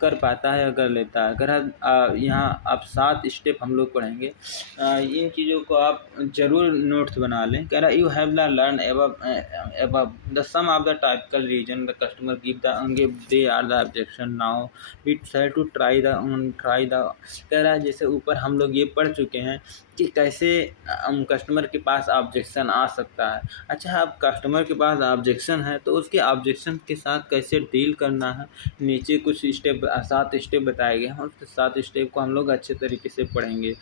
कर पाता है या कर लेता है। अगर यहाँ आप 7 स्टेप हम लोग पढ़ेंगे। इन चीज़ों को आप ज़रूर नोट्स बना लें। कह रहा you have the learn above the some of the typical reason the customer give they are the objection now we try to try the. कह रहा है जैसे ऊपर हम लोग ये पढ़ चुके हैं कि कैसे कस्टमर के पास ऑब्जेक्शन आ सकता है। अच्छा, अब कस्टमर के पास ऑब्जेक्शन है तो उसके ऑब्जेक्शन के साथ कैसे डील करना है, नीचे कुछ स्टेप 7 स्टेप बताए गए हैं। उस 7 स्टेप को हम लोग अच्छे तरीके से पढ़ेंगे।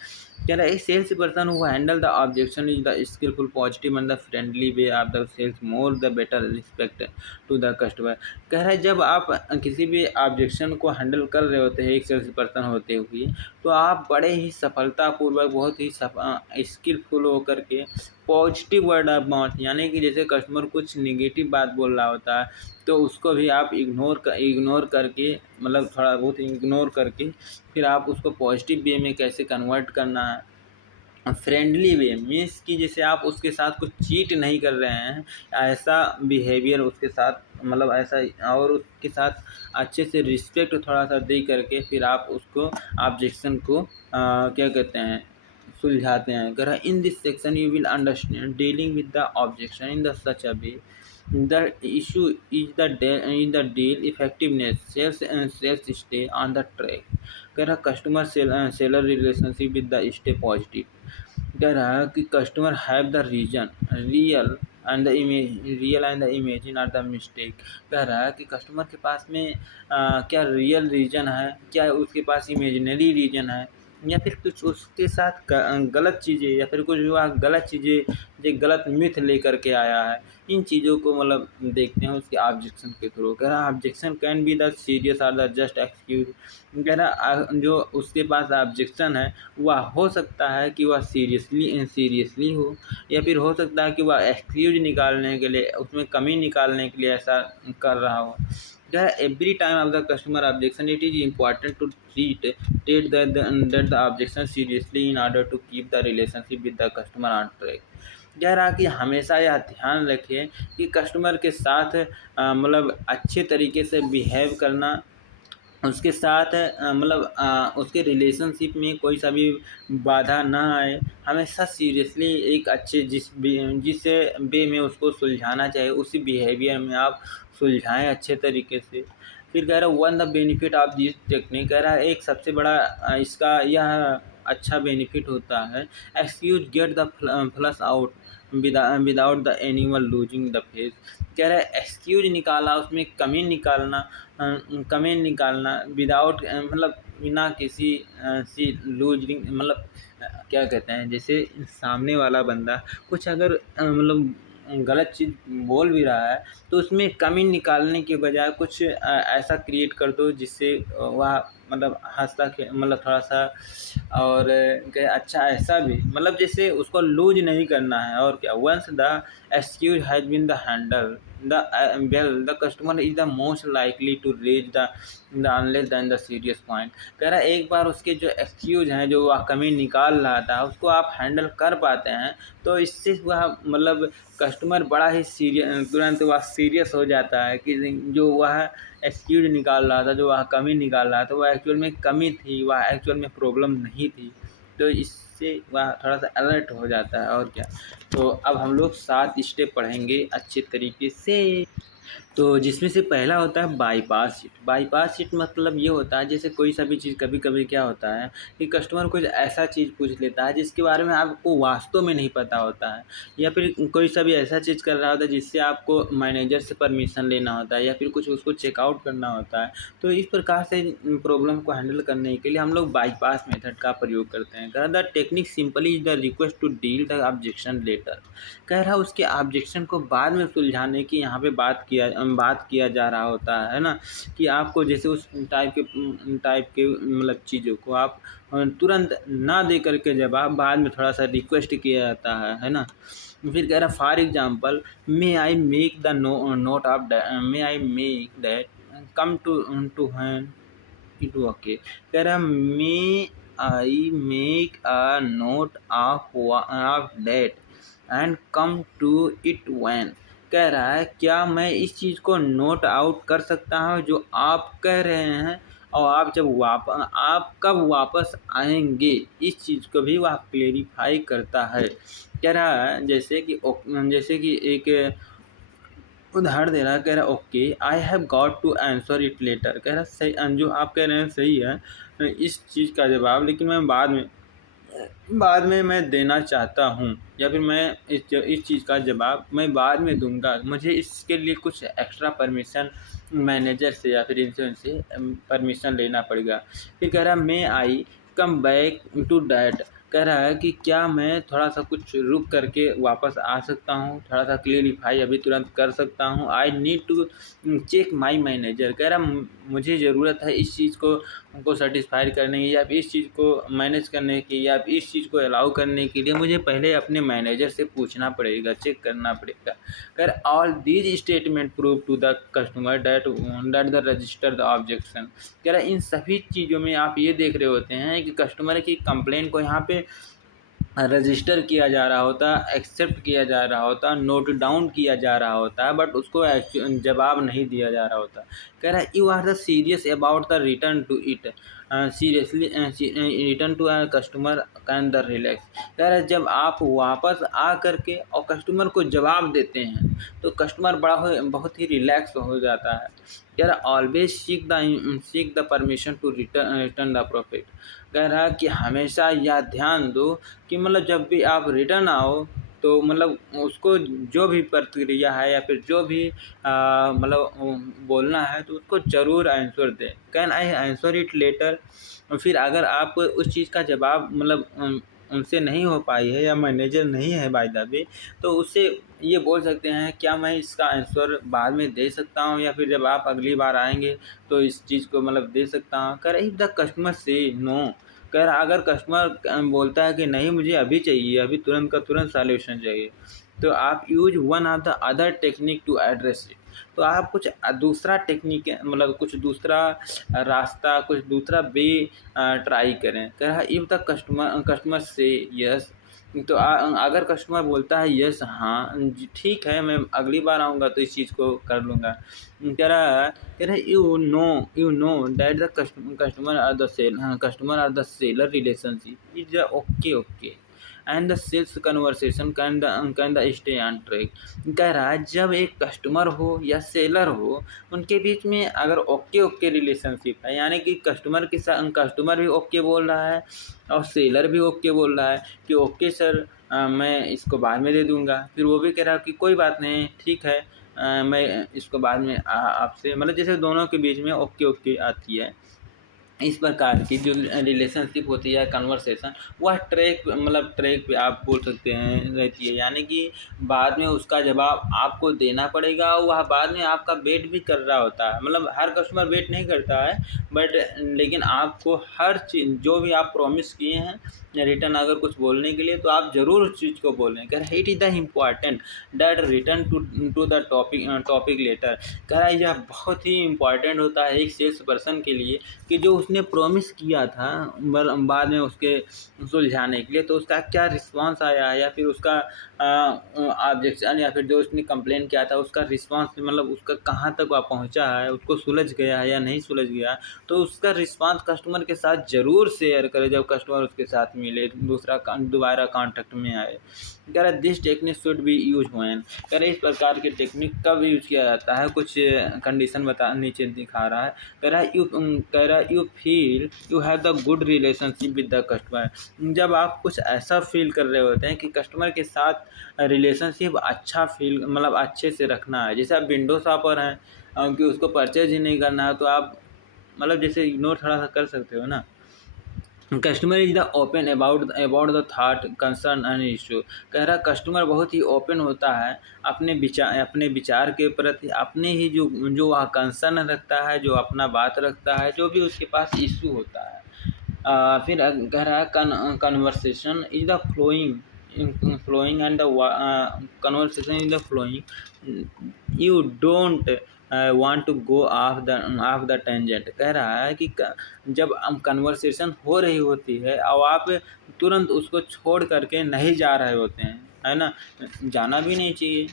कह रहा है a sales person who handle the objection is the skilful positive and the friendly way of the sales more the better respect to the customer. कह रहा है जब आप किसी भी ऑब्जेक्शन को हैंडल कर रहे होते हैं एक सेल्स पर्सन होते हुए, तो आप बड़े ही सफलतापूर्वक बहुत ही स्किलफुल होकर के पॉजिटिव वर्ड ऑफ माउथ, यानी कि जैसे कस्टमर कुछ नेगेटिव बात बोल रहा होता है तो उसको भी आप इग्नोर करके, मतलब थोड़ा बहुत इग्नोर करके फिर आप उसको पॉजिटिव वे में कैसे कन्वर्ट करना है। फ्रेंडली वे मीन्स कि जैसे आप उसके साथ कुछ चीट नहीं कर रहे हैं, ऐसा बिहेवियर उसके साथ, मतलब ऐसा, और उसके साथ अच्छे से रिस्पेक्ट थोड़ा सा दे करके फिर आप उसको ऑब्जेक्शन को क्या कहते हैं, सुलझाते हैं। अगर in this section you will understand dealing with the objection in the such a way the issue is the deal effectiveness sales stay on the track। कह रहा customer seller relationship with the stay positive. कह रहा है कि customer have the reason real and the imagine are the mistake. कह रहा है कि कस्टमर के पास में क्या रियल रीजन है, क्या उसके पास इमेजिनरी रीजन है, या फिर कुछ उसके साथ गलत चीज़ें, या फिर कुछ वह गलत चीज़ें जो गलत मिथ लेकर के आया है। इन चीज़ों को मतलब देखते हैं उसके ऑब्जेक्शन के थ्रू। कह रहा objection can be the serious are the just excuse. कह रहा जो उसके पास ऑब्जेक्शन है वह हो सकता है कि वह सीरियसली हो, या फिर हो सकता है कि वह एक्सक्यूज निकालने के लिए, उसमें कमी निकालने के लिए ऐसा कर रहा हो। Every time of the customer objection it is important to टेट that the objection seriously in order to keep the relationship with the customer on track. कह रहा कि हमेशा यह ध्यान रखें कि कस्टमर के साथ मतलब अच्छे तरीके से बिहेव करना, उसके साथ मतलब उसके रिलेशनशिप में कोई सा भी बाधा ना आए। हमेशा सीरियसली एक अच्छे जिस वे में उसको सुलझाना चाहिए उसी बिहेवियर में आप सुलझाएं अच्छे तरीके से। फिर कह रहा है one the benefit of this technique. कह रहा है एक सबसे बड़ा इसका यह अच्छा बेनिफिट होता है, excuse get the flush out without the animal losing the face. कह रहा है एक्सक्यूज निकाला, उसमें कमी निकालना विदाउट मतलब बिना किसी सी लूजिंग, मतलब क्या कहते हैं, जैसे सामने वाला बंदा कुछ अगर मतलब गलत चीज़ बोल भी रहा है तो उसमें कमी निकालने के बजाय कुछ ऐसा क्रिएट कर दो जिससे वह मतलब मतलब थोड़ा सा, और अच्छा ऐसा भी, मतलब जैसे उसको लूज नहीं करना है। और क्या, once the excuse has been the handle the well the customer is the most likely to reach the unless than the serious point. कह रहा है एक बार उसके जो एक्सक्यूज हैं, जो वह कमी निकाल रहा था, उसको आप हैंडल कर पाते हैं तो इससे वह मतलब कस्टमर बड़ा ही तुरंत वह सीरियस हो जाता है कि जो वह एक्सक्यूज निकाल रहा था, जो वह कमी निकाल रहा था, वह एक्चुअल में कमी थी, वह एक्चुअल में प्रॉब्लम नहीं थी। तो इससे वह थोड़ा सा अलर्ट हो जाता है। और क्या, तो अब हम लोग 7 स्टेप पढ़ेंगे अच्छे तरीके से। तो जिसमें से पहला होता है बाईपास सीट। बाईपास सीट मतलब ये होता है जैसे कोई सा भी चीज़, कभी कभी क्या होता है कि कस्टमर कुछ ऐसा चीज़ पूछ लेता है जिसके बारे में आपको वास्तव में नहीं पता होता है, या फिर कोई सा भी ऐसा चीज़ कर रहा होता है जिससे आपको मैनेजर से परमिशन लेना होता है, या फिर कुछ उसको चेकआउट करना होता है। तो इस प्रकार से प्रॉब्लम को हैंडल करने के लिए हम लोग बाईपास मेथड का प्रयोग करते हैं। The technique simply is the request to deal the objection later. कह रहा उसके ऑब्जेक्शन को बाद में सुलझाने की यहाँ पे बात किया जा रहा होता है ना, कि आपको जैसे उस टाइप के मतलब चीज़ों को आप तुरंत ना दे करके जवाब बाद में थोड़ा सा रिक्वेस्ट किया जाता है ना। फिर कह रहा for example may I make the note of may I make that come to hand it okay. कह रहा may I make a note of that and come to it when. कह रहा है क्या मैं इस चीज़ को नोट आउट कर सकता हूँ जो आप कह रहे हैं, और आप जब आप कब वापस आएँगे, इस चीज़ को भी वह क्लेरिफ़ाई करता है। कह रहा है जैसे कि एक उदाहरण दे रहा है, कह रहा है okay I have got to answer it later. कह रहा सही, जो आप कह रहे हैं सही है, इस चीज़ का जवाब, लेकिन मैं बाद में मैं देना चाहता हूँ, या फिर मैं इस चीज़ का जवाब मैं बाद में दूँगा। मुझे इसके लिए कुछ एक्स्ट्रा परमिशन मैनेजर से या फिर इनसे उनसे परमिशन लेना पड़ेगा। फिर कह रहा है may I come back to that. कह रहा है कि क्या मैं थोड़ा-सा कुछ रुक करके वापस आ सकता हूँ, थोड़ा-सा क्लेरिफ़ाई अभी तुरंत कर सकता हूँ। I need to check my manager. कह रहा मुझे ज़रूरत है इस चीज़ को सैटिस्फाई करने की, या फिर इस चीज़ को मैनेज करने की, या फिर इस चीज़ को अलाउ करने के लिए मुझे पहले अपने मैनेजर से पूछना पड़ेगा, चेक करना पड़ेगा। अगर all these statement prove to the customer that the register the objection. कह रहा है इन सभी चीज़ों में आप ये देख रहे होते हैं कि कस्टमर की कंप्लेंट को यहाँ पे रजिस्टर किया जा रहा होता, एक्सेप्ट किया जा रहा होता, नोट डाउन किया जा रहा होता, बट उसको जवाब नहीं दिया जा रहा होता। कह रहा है you are the serious about the return to it, seriously return to customer can the relax. कह रहा है जब आप वापस आ करके और कस्टमर को जवाब देते हैं तो कस्टमर बहुत ही रिलैक्स हो जाता है। कह रहा always seek the permission to return the profit. कह रहा है कि हमेशा यह ध्यान दो कि मतलब जब भी आप रिटर्न आओ तो मतलब उसको जो भी प्रतिक्रिया है या फिर जो भी बोलना है तो उसको ज़रूर आंसर दें। Can I answer it letter. फिर अगर आप उस चीज़ का जवाब उनसे नहीं हो पाई है या मैनेजर नहीं है बाय द वे, तो उससे ये बोल सकते हैं क्या मैं इसका आंसर बाद में दे सकता हूँ, या फिर जब आप अगली बार आएँगे तो इस चीज़ को दे सकता हूँ। कह रहा इफ़ द कस्टमर से नो। कह रहा अगर कस्टमर बोलता है कि नहीं मुझे अभी चाहिए, अभी तुरंत का तुरंत सॉल्यूशन चाहिए, तो आप use one of the other technique to address it. तो आप कुछ दूसरा टेक्निक कुछ दूसरा रास्ता, कुछ दूसरा वे ट्राई करें। कह रहा इफ़ द कस्टमर से यस। तो अगर कस्टमर बोलता है यस, हाँ जी ठीक है मैं अगली बार आऊँगा तो इस चीज़ को कर लूँगा। कह रहा you know that the customer are the seller relationship is okay okay and the sales conversation can the stay on track. कह रहा है जब एक कस्टमर हो या सेलर हो, उनके बीच में अगर ओके ओके रिलेशनशिप है, यानी कि कस्टमर भी ओके बोल रहा है और सेलर भी ओके बोल रहा है कि ओके सर मैं इसको बाद में दे दूँगा। फिर वो भी कह रहा है कि कोई बात नहीं ठीक है, मैं इसको बाद में आपसे जैसे दोनों के बीच में ओके ओके आती है। इस प्रकार की जो रिलेशनशिप होती है कन्वर्सेशन, वह ट्रैक पे आप बोल सकते हैं रहती है, यानी कि बाद में उसका जवाब आपको देना पड़ेगा और वह बाद में आपका वेट भी कर रहा होता है। हर कस्टमर वेट नहीं करता है, बट लेकिन आपको हर चीज़ जो भी आप प्रॉमिस किए हैं रिटर्न अगर कुछ बोलने के लिए, तो आप ज़रूर उस चीज़ को बोलें। कह रहा it is the important that return to the topic later. कह रहा है यह बहुत ही इम्पॉर्टेंट होता है एक सेल्स पर्सन के लिए कि जो उसने प्रॉमिस किया था बाद में उसके सुलझाने के लिए, तो उसका क्या रिस्पांस आया है, या फिर उसका ऑब्जेक्शन या फिर जो उसने कंप्लेन किया था उसका रिस्पांस उसका कहाँ तक वह पहुँचा है, उसको सुलझ गया है या नहीं सुलझ गया। तो उसका रिस्पांस कस्टमर के साथ ज़रूर शेयर करें जब कस्टमर उसके साथ मिले, दोबारा कॉन्टैक्ट में आए। कह रहा this technique should B use when. कह रहे इस प्रकार के टेक्निक कब यूज किया जाता है, कुछ कंडीशन नीचे दिखा रहा है। कह रहा you feel you have the good relationship with the customer. जब आप कुछ ऐसा फील कर रहे होते हैं कि कस्टमर के साथ रिलेशनशिप अच्छा फील अच्छे से रखना है। जैसे आप विंडो शॉपर हैं कि उसको परचेज ही नहीं करना है, तो आप जैसे इग्नोर थोड़ा सा कर सकते हो ना। Customer is the open about the that concern and issue. कह रहा कस्टमर बहुत ही ओपन होता है अपने विचार के प्रति, अपने ही जो वह कंसर्न रखता है, जो अपना बात रखता है, जो भी उसके पास इशू होता है। फिर कह रहा है conversation is the flowing and the conversation is the flowing you don't want to go off the tangent. कह रहा है कि जब कन्वर्सेशन हो रही होती है और आप तुरंत उसको छोड़ करके नहीं जा रहे होते हैं, है ना, जाना भी नहीं चाहिए।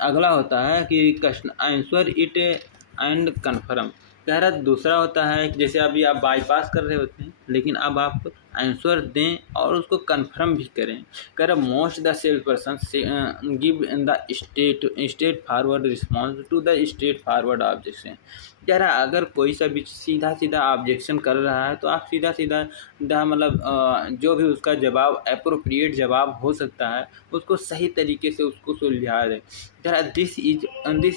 अगला होता है कि आंसर इट एंड कन्फर्म। कह रहा दूसरा होता है कि जैसे अभी आप बाईपास कर रहे होते हैं, लेकिन अब आप आंसर दें और उसको कन्फर्म भी करें। कह रहा most the sales person say give in the straightforward response to the straightforward objection. कह रहा अगर कोई सा भी सीधा सीधा ऑब्जेक्शन कर रहा है तो आप सीधा सीधा मतलब जो भी उसका जवाब एप्रोप्रिएट जवाब हो सकता है उसको सही तरीके से उसको सुलझा दें। कह रहा this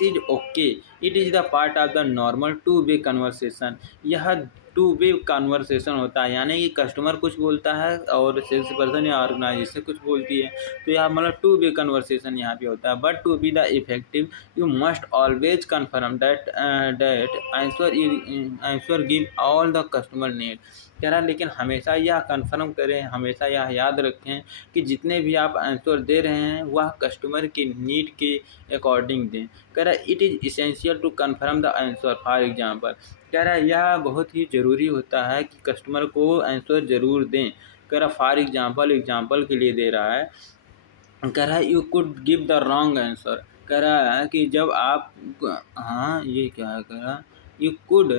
is okay, it is the part of the normal two way conversation. यह टू वे कन्वर्सेशन होता है, यानी कि कस्टमर कुछ बोलता है और सेल्स पर्सन या ऑर्गेनाइजेशन कुछ बोलती है, तो यहाँ मतलब टू वे कन्वर्सेशन यहाँ पे होता है। But to be the effective you must always confirm that answer give all the customer need. कह रहा लेकिन हमेशा यह कन्फर्म करें, हमेशा यह याद रखें कि जितने भी आप आंसर दे रहे हैं वह कस्टमर के नीड के अकॉर्डिंग दें। कह रहा it is essential to confirm the answer for example. कह रहा है यह बहुत ही ज़रूरी होता है कि कस्टमर को आंसर ज़रूर दें। कह रहा फॉर एग्जांपल के लिए दे रहा है। कह रहा है you could give the wrong answer. कह रहा है कि जब आप हाँ ये क्या है, कह रहा you could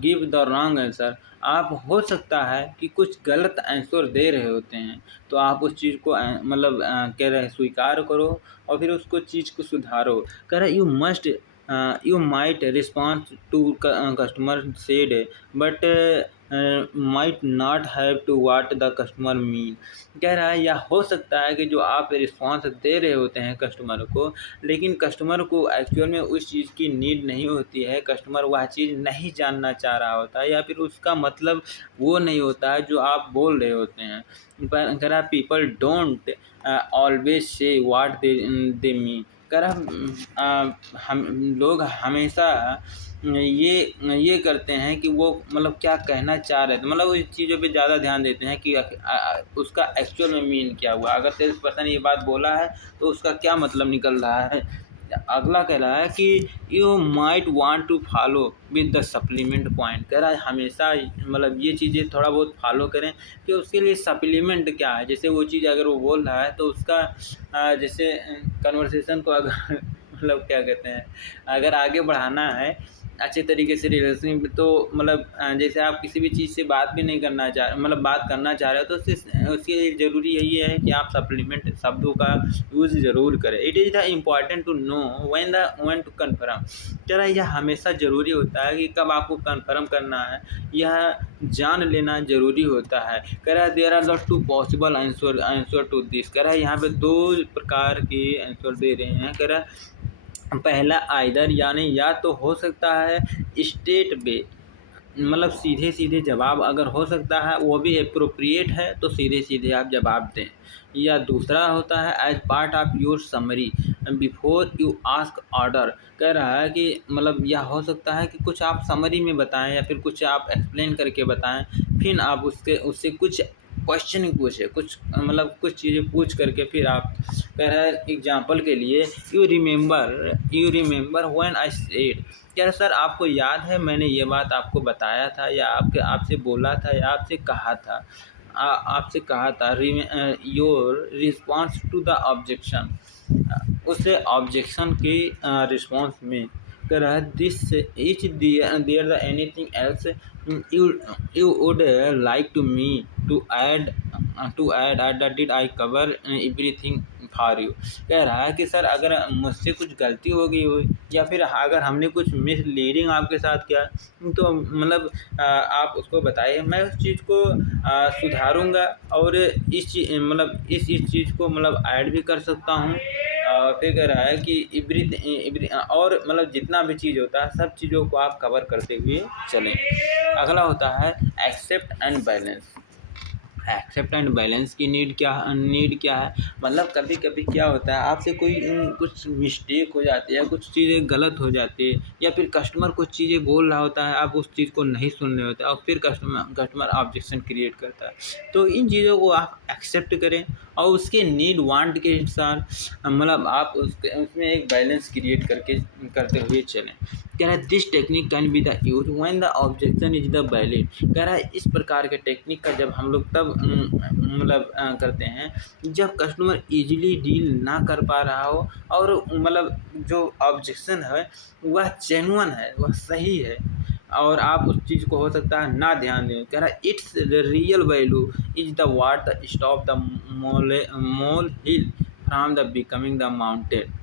give the wrong answer. आप हो सकता है कि कुछ गलत आंसर दे रहे होते हैं, तो आप उस चीज़ को मतलब कह रहे हैं स्वीकार करो और फिर उसको चीज़ को सुधारो। कह रहा है you might response to customer said but might not have to what the customer mean. कह रहा है या हो सकता है कि जो आप रिस्पॉन्स दे रहे होते हैं कस्टमर को, लेकिन कस्टमर को एक्चुअल में उस चीज़ की नीड नहीं होती है, कस्टमर वह चीज़ नहीं जानना चाह रहा होता है या फिर उसका मतलब वो नहीं होता है जो आप बोल रहे होते हैं। पर कह रहा people don't always say watt they mean. कह रहा हम लोग हमेशा ये करते हैं कि वो मतलब क्या कहना चाह रहे थे, मतलब उस चीज़ों पे ज़्यादा ध्यान देते हैं कि उसका एक्चुअल में मीन क्या हुआ। अगर सेल्स पर्सन ये बात बोला है तो उसका क्या मतलब निकल रहा है। अगला कह रहा है कि you might want to follow with the supplement point. कह रहा है हमेशा मतलब ये चीज़ें थोड़ा बहुत फॉलो करें कि उसके लिए सप्लीमेंट क्या है। जैसे वो चीज़ अगर वो बोल रहा है तो उसका जैसे कन्वर्सेशन को अगर मतलब क्या कहते हैं, अगर आगे बढ़ाना है अच्छे तरीके से रिलेशन, तो मतलब जैसे आप किसी भी चीज़ से बात भी नहीं करना चाह मतलब बात करना चाह रहे हो तो उसके लिए ज़रूरी यही है कि आप सप्लीमेंट शब्दों का यूज़ ज़रूर करें। It is the important to know when to confirm. कह रहा है यह हमेशा ज़रूरी होता है कि कब आपको कन्फर्म करना है, यह जान लेना ज़रूरी होता है। कह रहा है there are the two possible answer to this. कह रहा है यहाँ पे दो प्रकार के आंसर दे रहे हैं। कह रहा है पहला आइदर यानी या तो हो सकता है स्टेट वे, मतलब सीधे सीधे जवाब अगर हो सकता है वो भी अप्रोप्रिएट है तो सीधे सीधे आप जवाब दें। या दूसरा होता है as part of your summary before you ask order. कह रहा है कि मतलब यह हो सकता है कि कुछ आप समरी में बताएं या फिर कुछ आप एक्सप्लेन करके बताएं, फिर आप उससे कुछ क्वेश्चनिंग पूछे, कुछ मतलब कुछ चीज़ें पूछ करके फिर आप। कह रहा है एग्जांपल के लिए you remember when I said. क्या सर आपको याद है मैंने ये बात आपको बताया था या आपसे बोला था या आपसे कहा था, आपसे कहा था। Your response to the objection, उसे ऑब्जेक्शन के रिस्पॉन्स में। कह रहा है this is there the anything else you you would like to me to add did I cover everything for you. कह रहा है कि सर अगर मुझसे कुछ गलती हो गई हो या फिर अगर हमने कुछ मिसलीडिंग आपके साथ किया तो मतलब आप उसको बताइए, मैं उस चीज़ को सुधारूँगा और मतलब इस चीज़ को मतलब ऐड भी कर सकता हूँ। फिर कह रहा है कि एवरी और मतलब जितना भी चीज़ होता है सब चीज़ों को आप कवर करते हुए चलें। अगला होता है accept and balance. Accept and balance की नीड क्या है, मतलब कभी कभी क्या होता है आपसे कोई कुछ मिस्टेक हो जाती है, कुछ चीज़ें गलत हो जाती है या फिर कस्टमर कुछ चीज़ें बोल रहा होता है आप उस चीज़ को नहीं सुन रहे होते और फिर कस्टमर ऑब्जेक्शन क्रिएट करता है। तो इन चीज़ों को आप एक्सेप्ट करें और उसके नीड वांट के अनुसार मतलब आप उसमें एक बैलेंस क्रिएट करते हुए चलें। कह रहा है this technique can be the use when the objection is the valid. कह रहा है इस प्रकार के टेक्निक का जब हम लोग तब मतलब करते हैं जब कस्टमर इजीली डील ना कर पा रहा हो और मतलब जो ऑब्जेक्शन है वह जेन्युइन है, वह सही है। और आप उस चीज़ को हो सकता है ना ध्यान दें। कह रहा है it's the real value is the what the stop the mole hill from the becoming the mountain.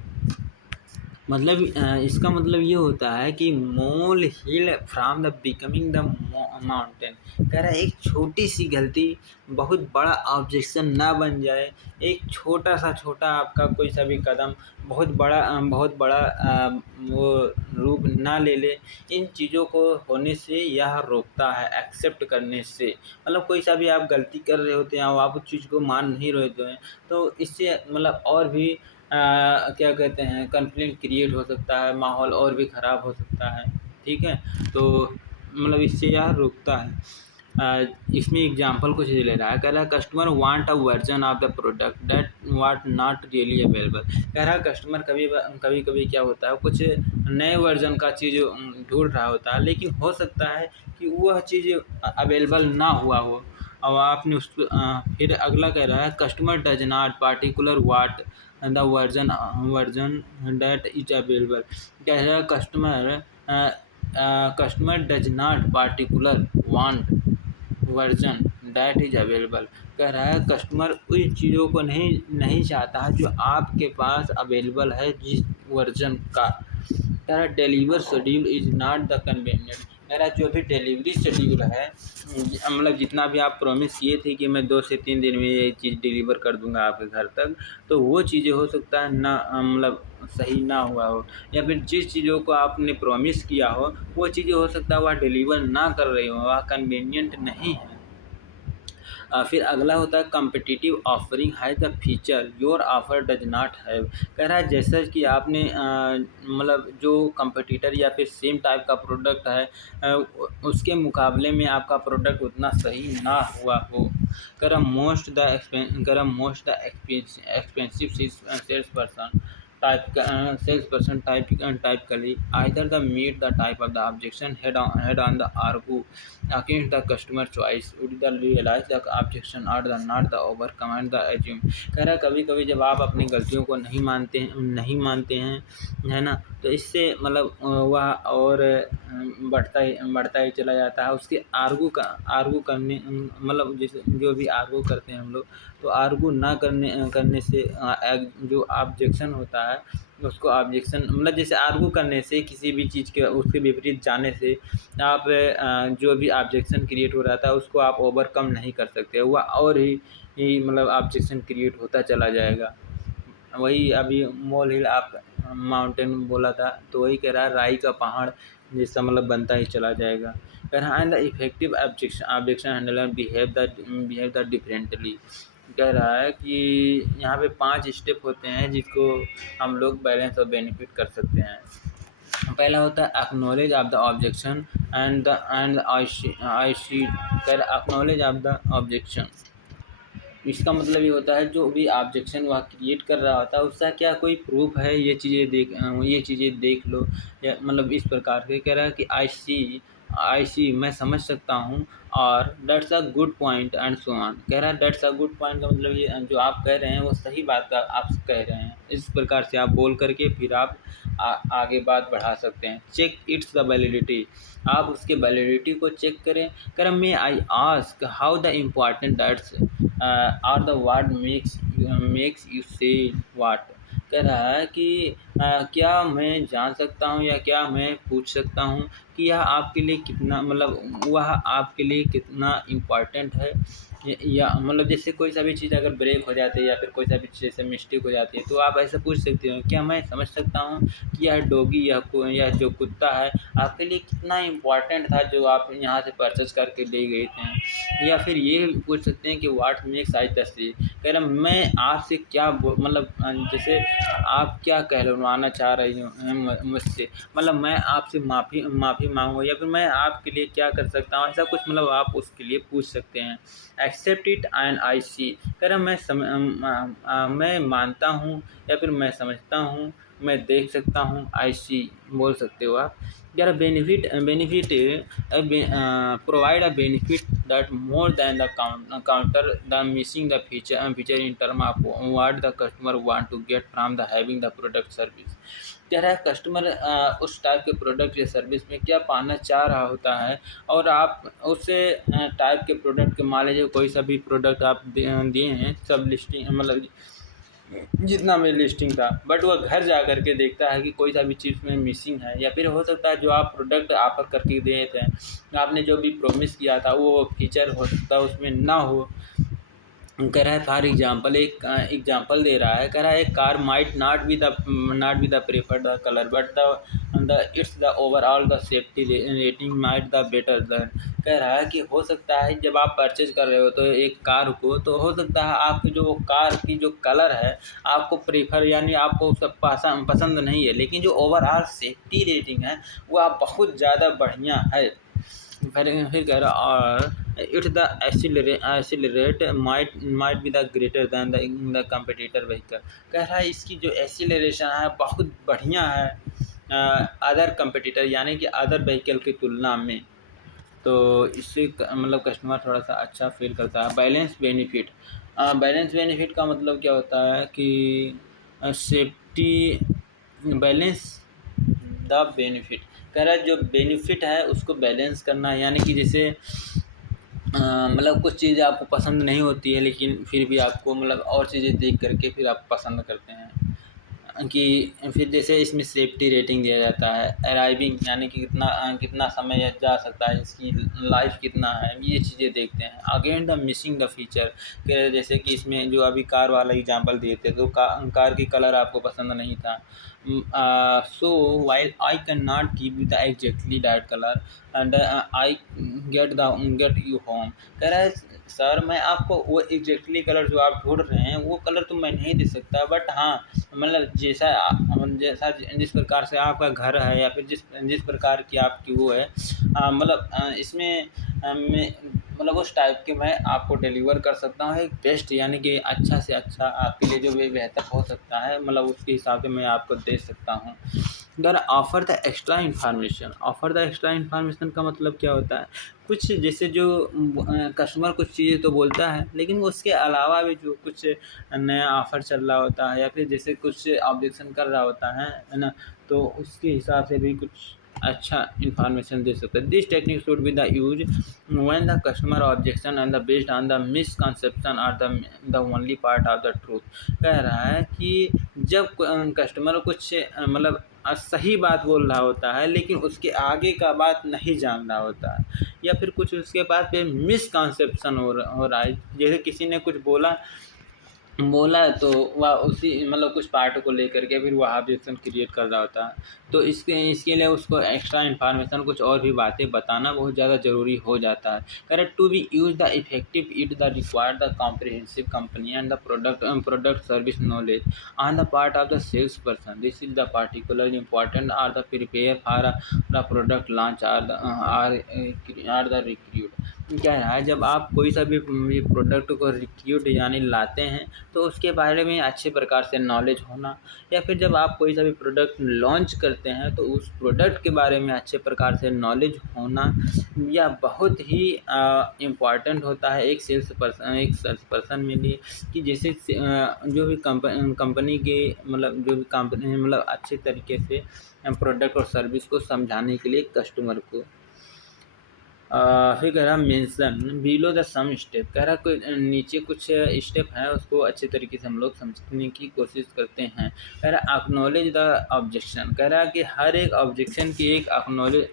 मतलब इसका मतलब ये होता है कि mole hill from the becoming the mountain. कह रहा है एक छोटी सी गलती बहुत बड़ा ऑब्जेक्शन ना बन जाए, एक छोटा सा छोटा आपका कोई सा भी कदम बहुत बड़ा वो रूप ना ले ले। इन चीज़ों को होने से यह रोकता है एक्सेप्ट करने से। मतलब कोई सा भी आप गलती कर रहे होते हैं और आप उस चीज़ को मान नहीं रहे होते हैं, तो इससे मतलब और भी क्या कहते हैं कॉन्फ्लिक्ट क्रिएट हो सकता है, माहौल और भी ख़राब हो सकता है। ठीक है? तो मतलब इससे यह रुकता है। इसमें एग्जांपल कुछ ले रहा है, कह रहा है customer want a version of the product that watt not really available. कह रहा है कस्टमर कभी कभी क्या होता है कुछ नए वर्जन का चीज़ ढूंढ रहा होता है, लेकिन हो सकता है कि वह चीज़ अवेलेबल ना हुआ हो। अब आपने फिर अगला कह रहा है customer does not particular what the version that is available. कह रहा है customer does not particular want version that is available. कह रहा है कस्टमर उन चीज़ों को नहीं नहीं चाहता है जो आपके पास अवेलेबल है जिस वर्जन का। कह रहा है deliver schedule is not the convenient. कह रहा है जो भी डिलीवरी शेड्यूल है मतलब जितना भी आप प्रॉमिस किए थे कि मैं 2 से 3 दिन में ये चीज़ डिलीवर कर दूंगा आपके घर तक, तो वो चीज़ें हो सकता है ना मतलब सही ना हुआ हो, या फिर जिस चीज़ों को आपने प्रॉमिस किया हो वो चीज़ें हो सकता है वह डिलीवर ना कर रही हो, वह कन्वीनियंट नहीं है। फिर अगला होता है कम्पिटिटिव ऑफरिंग है the feature your offer does not have. कह रहा है जैसा कि आपने मतलब जो कंपटीटर या फिर सेम टाइप का प्रोडक्ट है उसके मुकाबले में आपका प्रोडक्ट उतना सही ना हुआ हो। Most the expensive sales person typically either the meet the type of the objection head on the argue against the customer choice would the realize the objection or the not the overcome and the assume। कह रहा है कभी कभी जब आप अपनी गलतियों को नहीं मानते हैं है ना, तो इससे मतलब वह और बढ़ता ही चला जाता है। उसके आर्गू करने मतलब जैसे जो भी आर्गू करते हैं हम लोग, तो आर्गू ना करने से जो ऑब्जेक्शन होता है उसको ऑब्जेक्शन मतलब जैसे आर्गू करने से किसी भी चीज़ के उसके विपरीत जाने से आप जो भी ऑब्जेक्शन क्रिएट हो रहा था उसको आप ओवरकम नहीं कर सकते, वह और ही मतलब ऑब्जेक्शन क्रिएट होता चला जाएगा। वही अभी मोल हिल आप माउंटेन बोला था, तो वही कह रहा है राई का पहाड़ जैसा मतलब बनता ही चला जाएगा। कह रहा है and the effective objection handler behave the differently. कह रहा है कि यहाँ पे 5 स्टेप होते हैं जिसको हम लोग बैलेंस और बेनिफिट कर सकते हैं। पहला होता है acknowledge of the objection and I she. कह एक्नॉलेज ऑफ द ऑब्जेक्शन, इसका मतलब ये होता है जो भी ऑब्जेक्शन वह क्रिएट कर रहा होता है उसका क्या कोई प्रूफ है, ये चीज़ें देख लो। या मतलब इस प्रकार से कह रहा है कि आई सी मैं समझ सकता हूँ, और that's a good point and so on. कह रहा है दैट्स अ गुड पॉइंट का मतलब ये जो आप कह रहे हैं वो सही बात का आप कह रहे हैं। इस प्रकार से आप बोल करके फिर आप आगे बात बढ़ा सकते हैं। चेक इट्स द वैलिडिटी, आप उसके वैलिडिटी को चेक करें। कर may I ask how the important that's are the what makes you say what. कह रहा है कि क्या मैं जान सकता हूँ या क्या मैं पूछ सकता हूँ कि यह आपके लिए कितना मतलब वह आपके लिए कितना इम्पोर्टेंट है। या मतलब जैसे कोई सा भी चीज़ अगर ब्रेक हो जाती है या फिर कोई सा भी जैसे मिस्टेक हो जाती है, तो आप ऐसे पूछ सकते हो क्या मैं समझ सकता हूँ कि यह डॉगी यह जो कुत्ता है आपके लिए कितना इम्पोर्टेंट था जो आप यहाँ से परचेज करके ले गए थे। या फिर ये पूछ सकते हैं कि व्हाट मेक्स आई द से। कह रहा मैं आपसे क्या मतलब जैसे आप क्या कहलवाना चाह रही हो मुझसे, मतलब मैं आपसे माफ़ी मांगूँ या फिर मैं आपके लिए क्या कर सकता हूँ, ऐसा कुछ मतलब आप उसके लिए पूछ सकते हैं। एक्सेप्ट इट एंड आई सी। कह रहा मैं मानता हूँ या फिर मैं समझता हूँ मैं देख सकता हूँ, आई सी बोल सकते हो आप। कह रहा benefit benefit provide a benefit that more than the counter the missing the feature in term of what the customer want to get from the having the product service. कह रहा है कस्टमर उस टाइप के product या service में क्या पाना चाह रहा होता है, और आप उस टाइप के प्रोडक्ट के मान लीजिए कोई सा भी प्रोडक्ट आप दिए हैं, सब लिस्टिंग मतलब जितना भी लिस्टिंग था, बट वह घर जा कर के देखता है कि कोई सा भी चीज़ में मिसिंग है, या फिर हो सकता है जो आप प्रोडक्ट ऑफर करके दिए थे, आपने जो भी प्रॉमिस किया था वो फीचर हो सकता है उसमें ना हो। कह रहा है फॉर एग्जांपल एक एग्जांपल दे रहा है, कह रहा है एक car might not be the preferred the colour but the it's the overall the safety rating might the better than. कह रहा है कि हो सकता है जब आप परचेज कर रहे हो तो एक कार को, तो हो सकता है आपकी जो कार की जो कलर है आपको प्रेफर यानी आपको उसका पसंद नहीं है, लेकिन जो ओवरऑल सेफ्टी रेटिंग है वो आप बहुत ज़्यादा बढ़िया है। फिर कह रहा और it's the accelerate might be the greater than the competitor vehicle. कह रहा है इसकी जो एक्सीलरेशन है बहुत बढ़िया है अदर कंपटीटर यानी कि अदर व्हीकल की तुलना में। तो इससे मतलब कस्टमर थोड़ा सा अच्छा फील करता है। बैलेंस बेनिफिट का मतलब क्या होता है कि सेफ्टी बैलेंस द बेनिफिट। कह रहा है जो बेनिफिट है उसको बैलेंस करना, यानी कि जैसे मतलब कुछ चीज़ें आपको पसंद नहीं होती है लेकिन फिर भी आपको मतलब और चीज़ें देख करके फिर आप पसंद करते हैं कि फिर जैसे इसमें सेफ्टी रेटिंग दिया जाता है, अराइविंग यानी कि कितना समय जा सकता है, इसकी लाइफ कितना है, ये चीज़ें देखते हैं। Again the missing the feature के जैसे कि इसमें जो अभी कार वाला एग्जांपल दिए थे, तो कार की कलर आपको पसंद नहीं था, so while I can not give you the exactly that colour and I get you home. कह रहा है सर मैं आपको वो एग्जैक्टली कलर जो आप ढूंढ रहे हैं वो कलर तो मैं नहीं दे सकता, बट हाँ मतलब जैसा जिस प्रकार से आपका घर है या फिर जिस जिस प्रकार की आपकी वो है मतलब इसमें मैं मतलब उस टाइप के मैं आपको डिलीवर कर सकता हूँ एक बेस्ट यानी कि अच्छा से अच्छा आपके लिए जो भी बेहतर हो सकता है, मतलब उसके हिसाब से मैं आपको दे सकता हूँ। अगर ऑफ़र द एक्स्ट्रा इन्फॉर्मेशन का मतलब क्या होता है, कुछ जैसे जो कस्टमर कुछ चीज़ें तो बोलता है लेकिन उसके अलावा भी जो कुछ नया ऑफ़र चल रहा होता है या फिर जैसे कुछ ऑब्जेक्शन कर रहा होता है ना, तो उसके हिसाब से भी कुछ अच्छा इन्फॉर्मेशन दे सकते हैं। This technique should be the use when the customer objection and the based on the misconception are the only part of the truth. कह रहा है कि जब कस्टमर कुछ मतलब सही बात बोल रहा होता है लेकिन उसके आगे का बात नहीं जान रहा होता है, या फिर कुछ उसके बात पे मिसकंसेप्शन हो रहा है, जैसे किसी ने कुछ बोला बोला है तो वह उसी मतलब कुछ पार्ट को लेकर के फिर वह ऑब्जेक्शन क्रिएट कर रहा होता है, तो इसके लिए उसको एक्स्ट्रा इन्फॉर्मेशन कुछ और भी बातें बताना बहुत ज़्यादा ज़रूरी हो जाता है। Correct to be use the effective it the require the comprehensive company and the product service knowledge on the part of the sales person. This is the particularly important are the prepare for the product launch or the recruit. क्या है जब आप कोई सा भी product को recruit यानी लाते हैं तो उसके बारे में अच्छे प्रकार से नॉलेज होना, या फिर जब आप कोई सा भी प्रोडक्ट लॉन्च करते हैं तो उस प्रोडक्ट के बारे में अच्छे प्रकार से नॉलेज होना यह बहुत ही इम्पॉर्टेंट होता है एक सेल्स पर्सन में लिए, कि जैसे जो भी कंपनी के मतलब जो भी कंपनी मतलब अच्छे तरीके से प्रोडक्ट और सर्विस को समझाने के लिए कस्टमर को। फिर कह रहा mention below the some step. कह रहा कोई नीचे कुछ स्टेप है उसको अच्छे तरीके से हम लोग समझने की कोशिश करते हैं। कह रहा एक्नॉलेज द ऑब्जेक्शन। कह रहा है कि हर एक ऑब्जेक्शन की एक एक्नॉलेज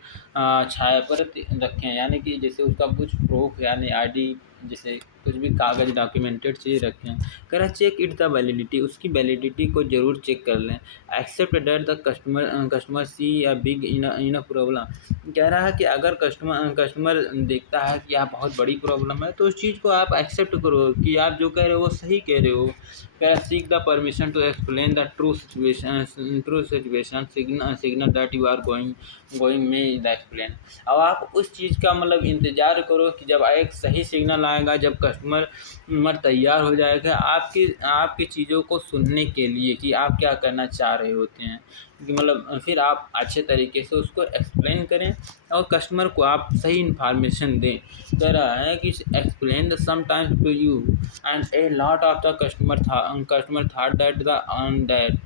छाया पर रखें, यानी कि जैसे उसका कुछ प्रूफ यानी आईडी जैसे कुछ भी कागज़ डॉक्यूमेंटेड चीज़ रखें। कह रहा चेक इट द वैलिडिटी, उसकी वैलिडिटी को ज़रूर चेक कर लें। एक्सेप्ट डेट द कस्टमर सी या बिग इन अ प्रॉब्लम। कह रहा है कि अगर कस्टमर देखता है कि यहाँ बहुत बड़ी प्रॉब्लम है तो उस चीज़ को आप एक्सेप्ट करो कि आप जो कह रहे हो वो सही कह रहे हो। कह रहा seek the permission to explain the true situation signal that you are going में द एक्सप्लेन। अब आप उस चीज़ का मतलब इंतज़ार करो कि जब एक सही सिग्नल आएगा, जब कस्टमर तैयार हो जाएगा आपकी आपकी चीज़ों को सुनने के लिए कि आप क्या करना चाह रहे होते हैं। कि मतलब फिर आप अच्छे तरीके से उसको एक्सप्लेन करें और कस्टमर को आप सही इन्फॉर्मेशन दें। कह रहा है कि explain the sometimes to you and a lot of the customer thought that the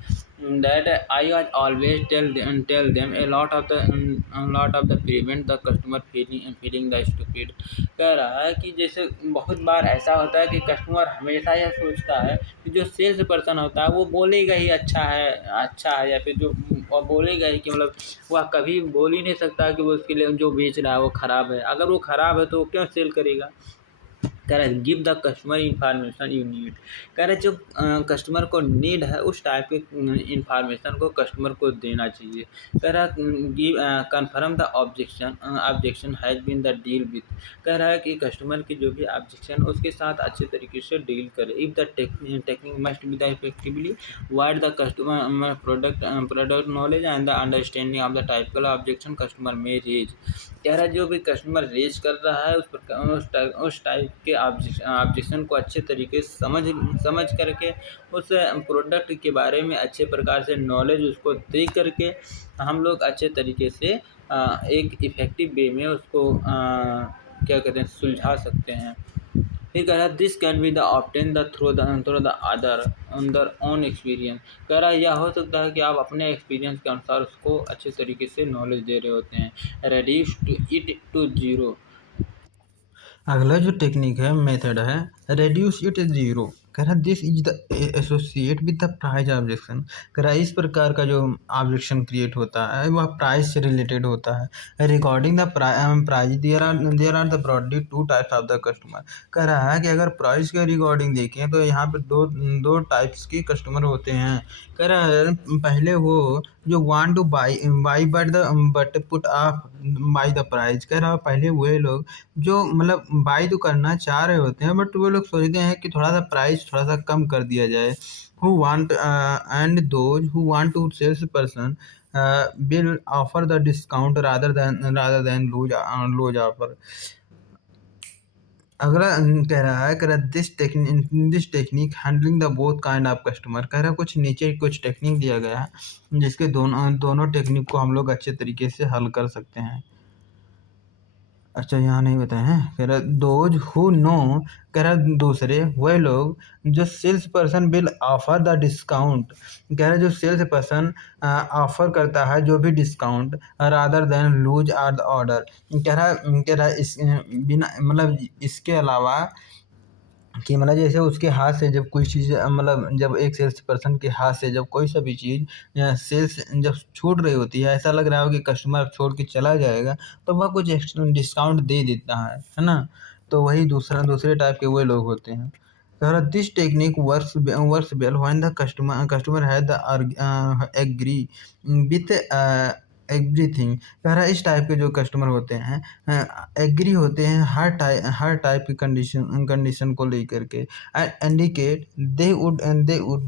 that I was always tell them a lot of the prevent the customer feeling the stupid। कह रहा है कि जैसे बहुत बार ऐसा होता है कि कस्टमर हमेशा यह सोचता है कि जो सेल्स पर्सन होता है वो बोलेगा ही अच्छा है, या फिर जो और बोलेगा ही कि मतलब वह कभी बोल ही नहीं सकता कि वो उसके लिए जो बेच रहा है वो ख़राब है। अगर वो ख़राब है तो वो क्यों सेल करेगा। कह रहा है give the customer information you need. कह रहा है जो कस्टमर को नीड है उस टाइप के इंफॉर्मेशन को कस्टमर को देना चाहिए। कह रहा है give confirm the objection has been the deal with. कह रहा है कि कस्टमर की जो भी ऑब्जेक्शन उसके साथ अच्छे तरीके से डील करे। If the technique must be the effectively wide the customer product knowledge and the understanding of the typical objection customer में रेज। कह रहा है जो भी कस्टमर रेज कर रहा है उस टाइप के ऑब्जेक्शन को अच्छे तरीके से समझ करके उस प्रोडक्ट के बारे में अच्छे प्रकार से नॉलेज उसको दे करके हम लोग अच्छे तरीके से एक इफ़ेक्टिव वे में उसको क्या कहते हैं सुलझा सकते हैं। फिर कह रहा है this can be the obtain the through the other own experience. कह रहा है यह हो सकता है कि आप अपने एक्सपीरियंस के अनुसार उसको अच्छे तरीके से नॉलेज दे रहे होते हैं। Reduce to it to zero. अगला जो टेक्निक है मेथड है रेड्यूस इट जीरो। कह रहा this is the associate with the price objection. कह रहा इस प्रकार का जो ऑब्जेक्शन क्रिएट होता है वह प्राइस से रिलेटेड होता है। Regarding the price there are the broadly two types of the customer. कह रहा है कि अगर प्राइस के रिकॉर्डिंग देखें तो यहाँ पे दो टाइप्स के कस्टमर होते हैं। कह रहा है पहले वो जो want two by but put off by the price. कह रहा है पहले वही लोग जो मतलब बाई तो करना चाह रहे होते हैं बट वो लोग सोचते हैं कि थोड़ा सा प्राइस थोड़ा सा कम कर दिया जाए। Who want and those who want to sales person will offer the discount rather than lose offer। अगला कह रहा this technique handling the both kind of customer. कह रहा कुछ नीचे कुछ टेक्निक दिया गया है जिसके दोनों टेक्निक को हम लोग अच्छे तरीके से हल कर सकते हैं। अच्छा यहाँ नहीं बताए हैं। कह रहा दोज हु नो। कह रहा दूसरे वह लोग जो sales person will offer the discount. कह रहा जो सेल्स पर्सन ऑफर करता है जो भी discount rather than lose our the order. कह रहा इस बिना मतलब इसके अलावा कि मतलब जैसे उसके हाथ से जब कोई चीज़ मतलब जब एक सेल्स पर्सन के हाथ से जब कोई सा भी चीज़ सेल्स जब छूट रही होती है ऐसा लग रहा हो कि कस्टमर छोड़ के चला जाएगा तो वह कुछ एक्स्ट्रा डिस्काउंट दे देता है ना। तो वही दूसरे टाइप के वही लोग होते हैं। कह रहा this technique works well when the customer has the agree with everything. कह रहा इस टाइप के जो कस्टमर होते हैं एग्री होते हैं हर टाइप की कंडीशन को लेकर के and indicate they would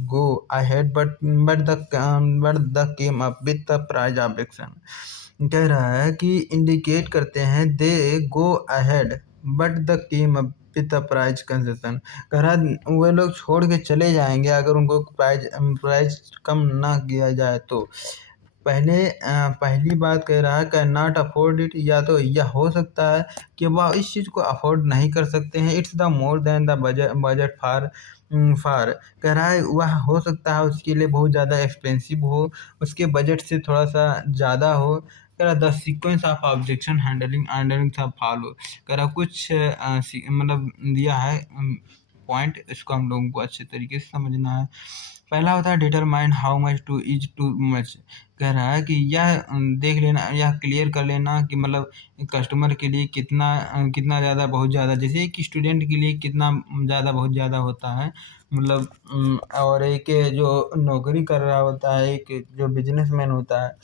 go ahead but the came up with the price objection. कह रहा है कि इंडिकेट करते हैं they go ahead but the came up with the price concession. कह रहा वे लोग छोड़ के चले जाएंगे अगर उनको प्राइस कम ना किया जाए तो। पहली बात कह रहा है कैन नॉट अफोर्ड इट। या तो यह हो सकता है कि वह इस चीज़ को अफोर्ड नहीं कर सकते हैं। It's the more than the budget far. कह रहा है वह हो सकता है उसके लिए बहुत ज़्यादा एक्सपेंसिव हो उसके बजट से थोड़ा सा ज़्यादा हो। कह रहा the sequence of objection handling सब फॉलो। कह रहा कुछ मतलब दिया है पॉइंट इसको हम लोगों को अच्छे तरीके से समझना है। पहला होता है determine how much two is too much. कह रहा है कि यह देख लेना यह क्लियर कर लेना कि मतलब कस्टमर के लिए कितना ज़्यादा बहुत ज़्यादा जैसे एक स्टूडेंट के लिए कितना ज़्यादा बहुत ज़्यादा होता है मतलब और एक जो नौकरी कर रहा होता है एक जो बिजनेसमैन होता है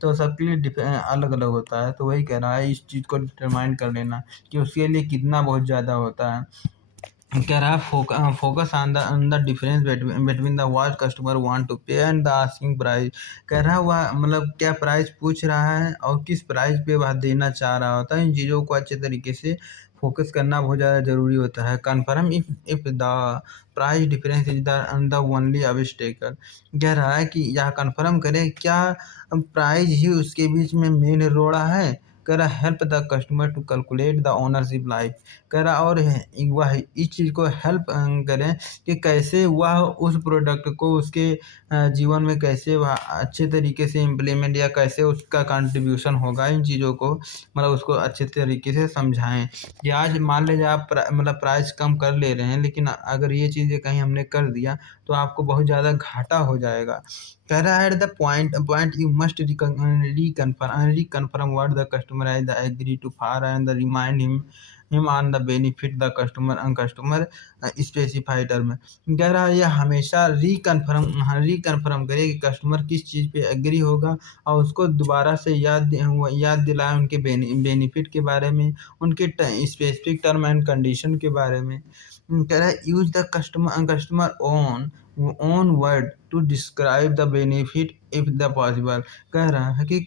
तो सबके लिए अलग अलग होता है। तो वही कह रहा है इस चीज़ को डिटरमाइन कर लेना कि उसके लिए कितना बहुत ज़्यादा होता है। कह रहा है focus on the difference between the what customer want to pay and the asking price. कह रहा है वह मतलब क्या प्राइस पूछ रहा है और किस प्राइस पे वह देना चाह रहा होता है इन चीज़ों को अच्छे तरीके से फ़ोकस करना बहुत ज़्यादा ज़रूरी होता है। Confirm if the price difference is the only obstacle. कह रहा है कि यह कन्फर्म करें क्या प्राइस ही उसके बीच में मेन रोड़ा है। कह रहा help the customer to calculate the ownership life. कह रहा और वह इस चीज़ को हेल्प करें कि कैसे वह उस प्रोडक्ट को उसके जीवन में कैसे वह अच्छे तरीके से इम्प्लीमेंट या कैसे उसका कंट्रीब्यूशन होगा इन चीज़ों को, मतलब उसको अच्छे तरीके से समझाएं कि आज मान लीजिए आप मतलब प्राइस कम कर ले रहे हैं, लेकिन अगर ये चीज़ें कहीं हमने कर दिया तो आपको बहुत ज़्यादा घाटा हो जाएगा। कह रहा है at the point you must reconfirm what the customer has agreed to for and remind him on the benefit the customer specify term. कह रहा है ये हमेशा रिकन्फर्म करे कि कस्टमर किस चीज़ पे एग्री होगा और उसको दोबारा से याद दिलाएं उनके बेनिफिट के बारे में, उनके स्पेसिफिक टर्म एंड कंडीशन के बारे में। कह रहा है use the customer own word to describe the benefit if the possible. कह रहा है कि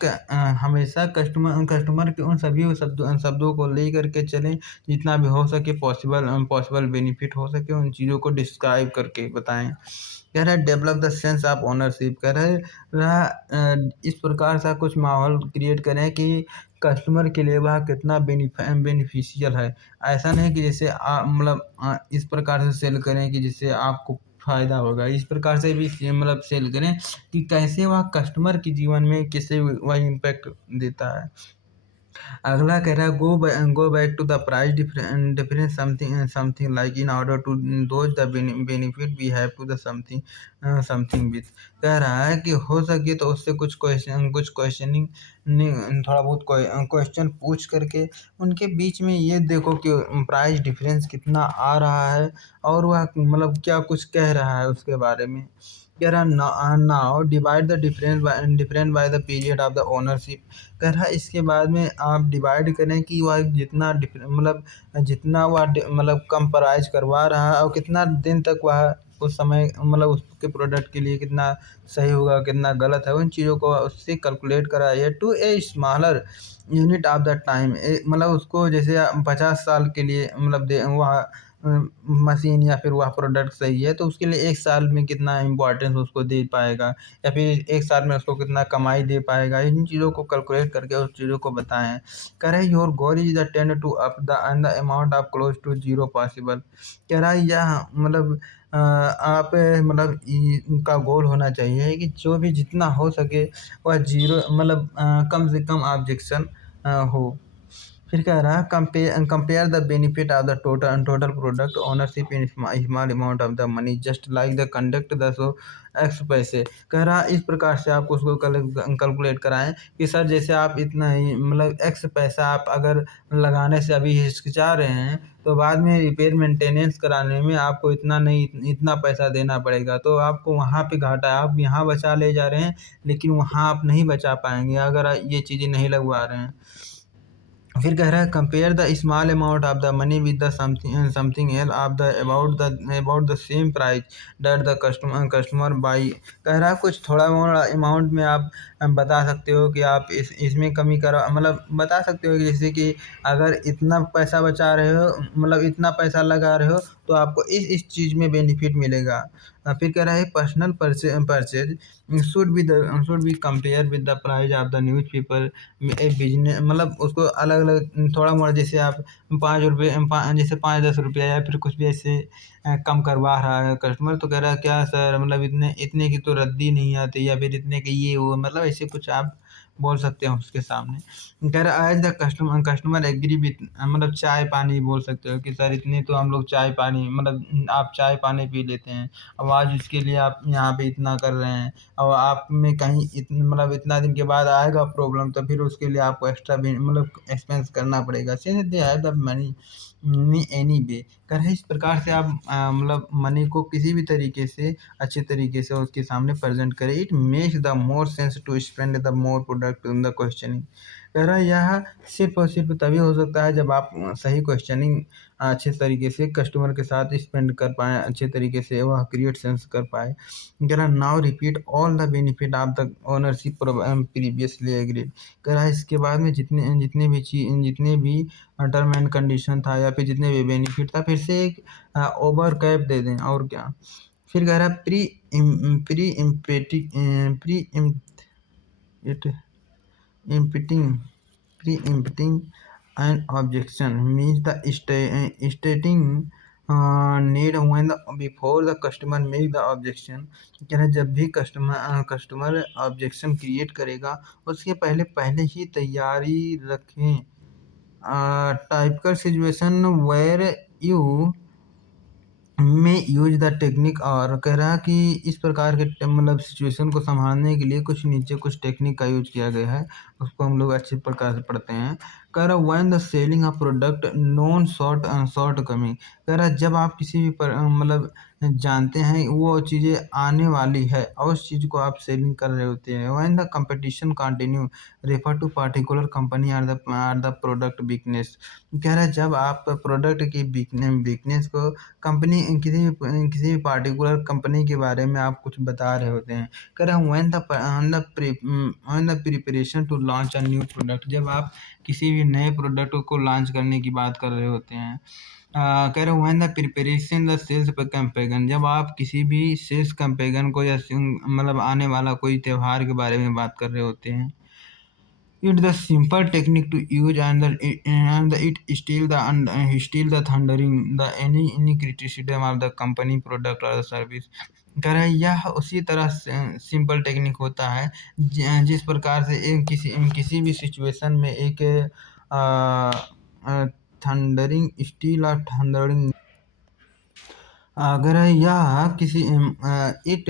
हमेशा कस्टमर के उन सभी शब्दों को ले करके चलें, जितना भी हो सके पॉसिबल बेनिफिट हो सके उन चीज़ों को डिस्क्राइब करके बताएं। कह रहा है develop the sense of ownership. कह इस प्रकार सा कुछ माहौल क्रिएट करें कि कस्टमर के लिए वह कितना बेनिफिशियल है। ऐसा नहीं कि जैसे मतलब इस प्रकार से सेल करें कि जिससे आपको फ़ायदा होगा, इस प्रकार से भी मतलब सेल करें कि कैसे वह कस्टमर के जीवन में कैसे वह इम्पैक्ट देता है। अगला कह रहा है go back to the price difference something like in order to those the benefit we have to the something with. कह रहा है कि हो सके तो उससे कुछ क्वेश्चनिंग थोड़ा बहुत क्वेश्चन पूछ करके उनके बीच में ये देखो कि प्राइस डिफरेंस कितना आ रहा है और वह मतलब क्या कुछ कह रहा है उसके बारे में। कह रहा now divide the difference by the period of the ownership. कह रहा है इसके बाद में आप डिवाइड करें कि वह जितना मतलब जितना वह मतलब कम प्राइस करवा रहा है और कितना दिन तक वह उस समय मतलब उसके प्रोडक्ट के लिए कितना सही होगा कितना गलत है, उन चीज़ों को उससे कैलकुलेट कराइए to a smaller unit of the time. मतलब उसको जैसे 50 साल के लिए मतलब वह मशीन या फिर वह प्रोडक्ट सही है तो उसके लिए 1 साल में कितना इम्पोर्टेंस उसको दे पाएगा या फिर 1 साल में उसको कितना कमाई दे पाएगा, इन चीज़ों को कैलकुलेट करके उस चीज़ों को बताएं। कह रहे हैं your goal is the ten to up the amount of close to zero possible. कह रहा है यह मतलब आप मतलब का गोल होना चाहिए कि जो भी जितना हो सके वह जीरो मतलब कम से कम ऑब्जेक्शन हो। फिर कह रहा है compare the benefit of the total product ownership in small amount of the money just like the conduct the so x पैसे। कह रहा है इस प्रकार से आप उसको कैलकुलेट कराएं कि सर जैसे आप इतना ही मतलब एक्स पैसा आप अगर लगाने से अभी हिचकिचा रहे हैं तो बाद में रिपेयर मेंटेनेंस कराने में आपको इतना नहीं इतना पैसा देना पड़ेगा, तो आपको वहाँ पे घाटा है। आप यहाँ बचा ले जा रहे हैं लेकिन वहाँ आप नहीं बचा पाएंगे अगर ये चीज़ें नहीं लगवा रहे हैं। फिर कह रहा है compare the small amount of the money with the something L of the about the same price that the customer by. कह रहा है कुछ थोड़ा मोड़ा अमाउंट में आप बता सकते हो कि आप इसमें कमी करा मतलब बता सकते हो कि जैसे कि अगर इतना पैसा बचा रहे हो मतलब इतना पैसा लगा रहे हो तो आपको इस चीज़ में बेनिफिट मिलेगा। फिर कह रहा है personal purchase should be compare with the price of the news paper. एक बिजनेस मतलब उसको अलग अलग थोड़ा मोड़ा जैसे आप 5 रुपये जैसे 5-10 रुपया या फिर कुछ भी ऐसे कम करवा रहा है कस्टमर तो कह रहा है क्या सर मतलब इतने इतने की तो रद्दी नहीं आती या फिर इतने की ये वो मतलब ऐसे कुछ आप बोल सकते हो उसके सामने। कह रहा है as the customer agree with मतलब चाय पानी बोल सकते हो कि सर इतने तो हम लोग चाय पानी मतलब आप चाय पानी पी लेते हैं, अब आज इसके लिए आप यहाँ पे इतना कर रहे हैं और आप में कहीं मतलब इतना दिन के बाद आएगा प्रॉब्लम तो फिर उसके लिए आपको एक्स्ट्रा मतलब एक्सपेंस करना पड़ेगा since they have the money any way. कर है इस प्रकार से आप मतलब मनी को किसी भी तरीके से अच्छे तरीके से उसके सामने प्रेजेंट करें। It makes the more sense to spend the more product in the questioning. कह रहा है यह सिर्फ और सिर्फ तभी हो सकता है जब आप सही क्वेश्चनिंग अच्छे तरीके से कस्टमर के साथ स्पेंड कर पाएँ, अच्छे तरीके से वह क्रिएट सेंस कर पाए। कह रहा है now repeat all the benefit of the ownership previously agreed. कह रहा है इसके बाद में जितने भी टर्म एंड कंडीशन था या फिर जितने भी बेनिफिट था फिर से एक ओवर कैप दे दें और क्या। फिर कह रहा है pre इम्पिटिंग pre-empting an objection means the stating need when before the customer make the objection। कह रहे जब भी कस्टमर ऑब्जेक्शन क्रिएट करेगा उसके पहले पहले ही तैयारी रखें। टाइपिकल सिचुएशन वेयर यू में यूज द टेक्निक और कह रहा कि इस प्रकार के मतलब सिचुएशन को संभालने के लिए कुछ टेक्निक का यूज किया गया है, उसको हम लोग अच्छे प्रकार से पढ़ते हैं। कह रहा when the selling a product non short coming. कह रहा जब आप किसी भी मतलब जानते हैं वो चीज़ें आने वाली है और उस चीज़ को आप सेलिंग कर रहे होते हैं। When the competition continue refer to particular company or the product weakness. कह रहा है जब आप प्रोडक्ट की वीकनेस को कंपनी किसी भी पार्टिकुलर कंपनी के बारे में आप कुछ बता रहे होते हैं। कह रहे हैं when the preparation to launch a new product. जब आप किसी भी नए प्रोडक्ट को लॉन्च करने की बात कर रहे होते हैं। कह रहे हैं when the preparation the sales campaign. जब आप किसी भी सेल्स कैंपेगन को या मतलब आने वाला कोई त्योहार के बारे में बात कर रहे होते हैं। It's the simple technique to use and it still the thundering the any criticism of the company product or the service। कह रहा है यह उसी तरह सिंपल टेक्निक होता है जिस प्रकार से एक किसी भी सिचुएशन में एक थंडरिंग स्टील और थंडरिंग अगर यह किसी it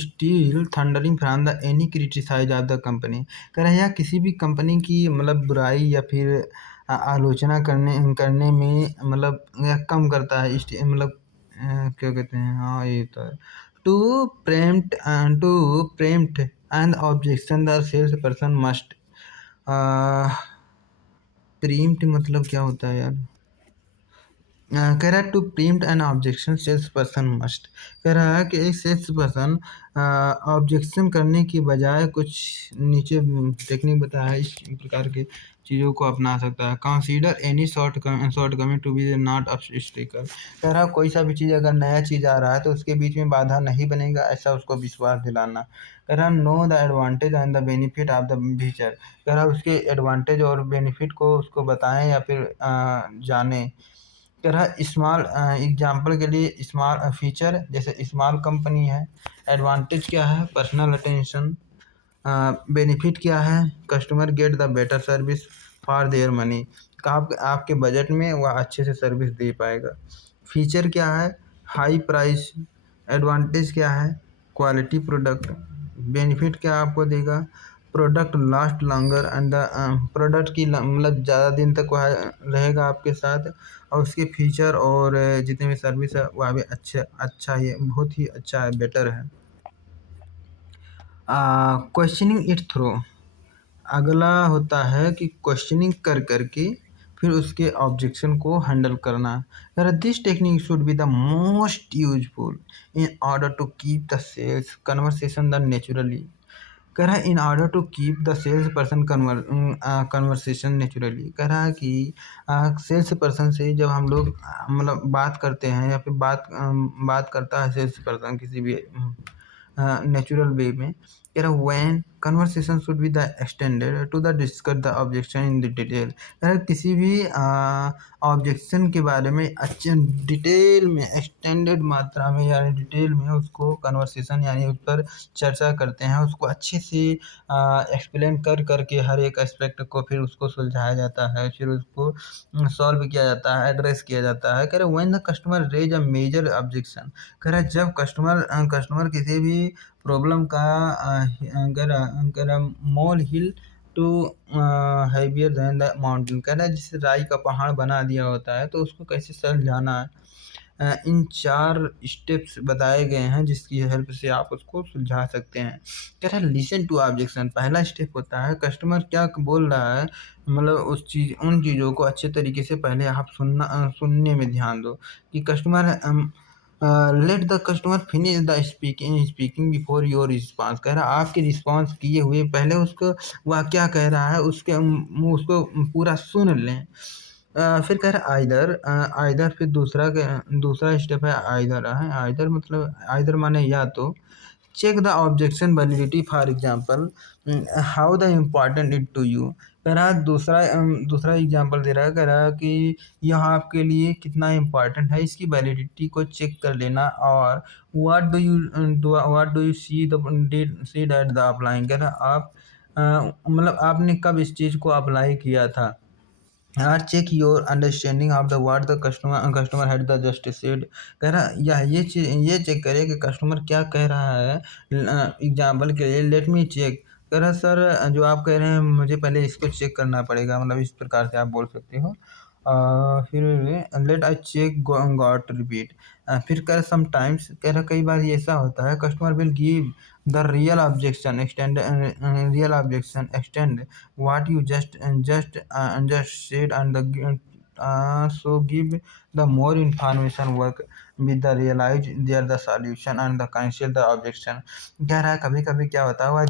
still thundering from the any criticize of the company. कह रहा है यह किसी भी कंपनी की मतलब बुराई या फिर आलोचना करने में मतलब यह कम करता है मतलब क्या कहते हैं, हाँ ये तो है। To preempt and objection the sales person must. Preempt मतलब क्या होता है यार। कह रहा है to preempt an objection sales person must. कह रहा है कि एक सेल्स पर्सन ऑब्जेक्शन करने की बजाय कुछ नीचे टेक्निक बताया है इस प्रकार के चीज़ों को अपना सकता है। Consider any shortcoming to be not obstacle. कह रहा है कोई सा भी चीज़ अगर नया चीज़ आ रहा है तो उसके बीच में बाधा नहीं बनेगा, ऐसा उसको विश्वास दिलाना। कह रहा know the advantage and the benefit of the feature. कह रहा उसके एडवांटेज और बेनिफिट को उसको बताएं या फिर जानें। कह रहा स्मॉल एग्जांपल के लिए स्मॉल फीचर जैसे स्मॉल कंपनी है। एडवांटेज क्या है, पर्सनल अटेंशन। बेनिफिट क्या है, customer get the better service for their money. आपके बजट में वह अच्छे से सर्विस दे पाएगा। फीचर क्या है, हाई प्राइस। एडवांटेज क्या है, क्वालिटी प्रोडक्ट। बेनिफिट क्या आपको देगा, product last longer and the product की मतलब ज़्यादा दिन तक वह रहेगा आपके साथ और उसके फीचर और जितने भी सर्विस है वह भी अच्छा ही बहुत ही अच्छा है, बेटर है। Questioning it through. अगला होता है कि क्वेश्चनिंग कर करके फिर उसके ऑब्जेक्शन को हैंडल करना। This technique should be the most useful in order to keep the sales conversation the naturally. कह रहा है in order to keep the sales person conversation naturally. कह रहा है कि सेल्स पर्सन से जब हम लोग मतलब बात करते हैं या फिर बात करता है सेल्स पर्सन किसी भी नेचुरल वे में। कह रहा when conversation should be the extended to the discuss the objection in the detail. कह रहा किसी भी ऑब्जेक्शन के बारे में अच्छे डिटेल में एक्सटेंडेड मात्रा में यानी डिटेल में उसको कन्वर्सेशन यानी उस पर चर्चा करते हैं, उसको अच्छे से एक्सप्लेन कर करके हर एक एस्पेक्ट को फिर उसको सुलझाया जाता है, फिर उसको सॉल्व किया जाता है, एड्रेस किया जाता है। कह रहे when the customer raise a major objection. कह रहे जब कस्टमर किसी भी प्रॉब्लम का अगर mole hill to heavier than the mountain. कह रहा है जिस राई का पहाड़ बना दिया होता है तो उसको कैसे सुलझाना है। इन 4 स्टेप्स बताए गए हैं जिसकी हेल्प से आप उसको सुलझा सकते हैं। कह रहा है लिसन टू ऑब्जेक्शन, पहला स्टेप होता है कस्टमर क्या बोल रहा है, मतलब उन चीज़ों को अच्छे तरीके से पहले आप सुनने में ध्यान दो कि customer let the customer finish the speaking before your response. कह रहा है आपके रिस्पॉन्स किए हुए पहले उसको वह क्या कह रहा है उसको पूरा सुन लें। फिर कह रहा है आइदर, फिर दूसरा स्टेप है आइदर है। आइदर मतलब आइदर माने या तो check the objection validity, for example how the important it to you. कह रहा है दूसरा एग्जांपल दे रहा है, कह रहा है कि यह आपके लिए कितना इम्पोर्टेंट है, इसकी वैलिडिटी को चेक कर लेना। और what do you see that the applying. कह रहा है आप मतलब आपने कब इस चीज़ को अप्लाई किया था। Check your understanding of the what the customer had the just said. कह रहा ये चेक करें कि कस्टमर क्या कह रहा है। एग्जाम्पल के लिए लेट मी चेक। कह रहा सर जो आप कह रहे हैं मुझे पहले इसको चेक करना पड़ेगा, मतलब इस प्रकार से आप बोल सकते हो। फिर let I check got repeat. फिर कह समटाइम्स, कह रहा कई बार ये ऐसा होता है customer will give the real objection extend what you just said, and so give the more information work with the realize there the solution and the cancel the objection। कह रहा है कभी कभी क्या होता है वह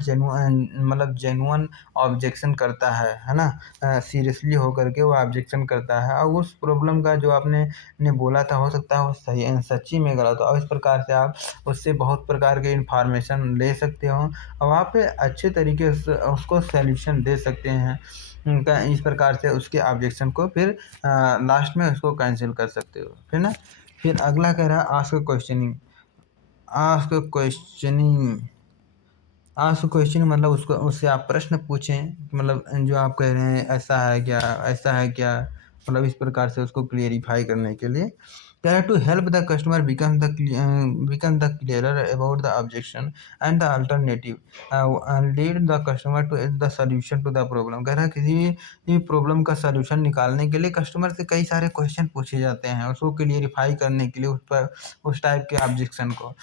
जेनुअन ऑब्जेक्शन करता है ना, सीरियसली होकर के वो ऑब्जेक्शन करता है और उस प्रॉब्लम का जो आपने बोला था हो सकता है वो सही सच्ची में गलत हो। अब इस प्रकार से आप उससे बहुत प्रकार के इंफॉर्मेशन ले सकते हो और वहाँ पे अच्छे तरीके से उसको सॉल्यूशन दे सकते हैं। उनका इस प्रकार से उसके ऑब्जेक्शन को फिर लास्ट में उसको कैंसिल कर सकते हो, फिर ना। फिर अगला कह रहा है आस्क क्वेश्चनिंग। आस्क क्वेश्चन मतलब उसको उससे आप प्रश्न पूछें, मतलब जो आप कह रहे हैं ऐसा है क्या, मतलब इस प्रकार से उसको क्लियरिफाई करने के लिए। कह to help the customer become the clearer about the objection and the alternative, lead the customer to the solution to the problem. कह रहा है किसी भी प्रॉब्लम का सोल्यूशन निकालने के लिए कस्टमर से कई सारे क्वेश्चन पूछे जाते हैं उसको क्लियरिफाई करने के लिए उस टाइप के ऑब्जेक्शन को।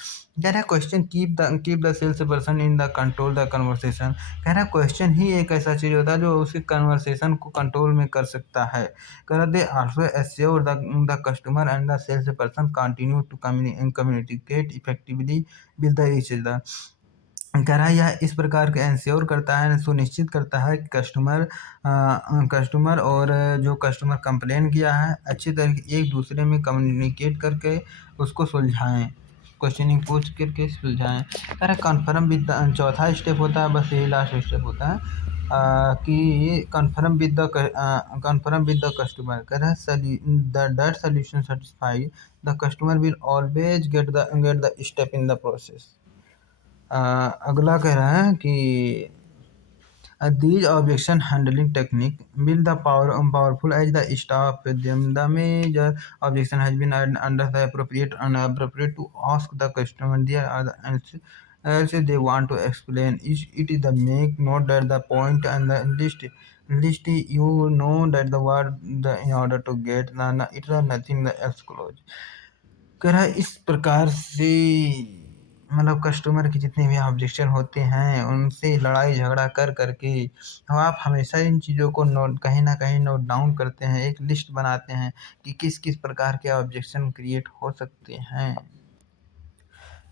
कह रहा है question keep the sales person in the control the conversation. कह रहा है क्वेश्चन ही एक ऐसा चीज़ होता है जो उसके कन्वर्सेशन को कंट्रोल में कर सकता है। कह रहा they also assure the customer and the sales person continue to communicate effectively with the each other. कह रहा है यह इस प्रकार के इंश्योर करता है, सुनिश्चित करता है कि कस्टमर और जो कस्टमर कंप्लेन किया है अच्छी तरीके एक दूसरे में कम्युनिकेट करके उसको सुलझाएं, क्वेश्चनिंग पूछ करके सुलझाएं। कह रहा है कन्फर्म विद द, चौथा स्टेप होता है, बस यही लास्ट स्टेप होता है कि कन्फर्म विद द कस्टमर। कह रहा है that solution satisfy the customer will always get the step in the process. अगला कह रहा है कि these objection handling technique will the powerful as the staff them. The major objection has been under the appropriate to ask the customer there are the else they want to explain. It is the make note that the point and the list you know that the word the in order to get it is nothing else close। कह रहा है इस प्रकार से मतलब customer के जितने भी ऑब्जेक्शन होते हैं उनसे लड़ाई झगड़ा कर करके आप हमेशा इन चीज़ों को नोट कहीं ना कहीं नोट डाउन करते हैं, एक लिस्ट बनाते हैं कि किस किस प्रकार के ऑब्जेक्शन क्रिएट हो सकते हैं।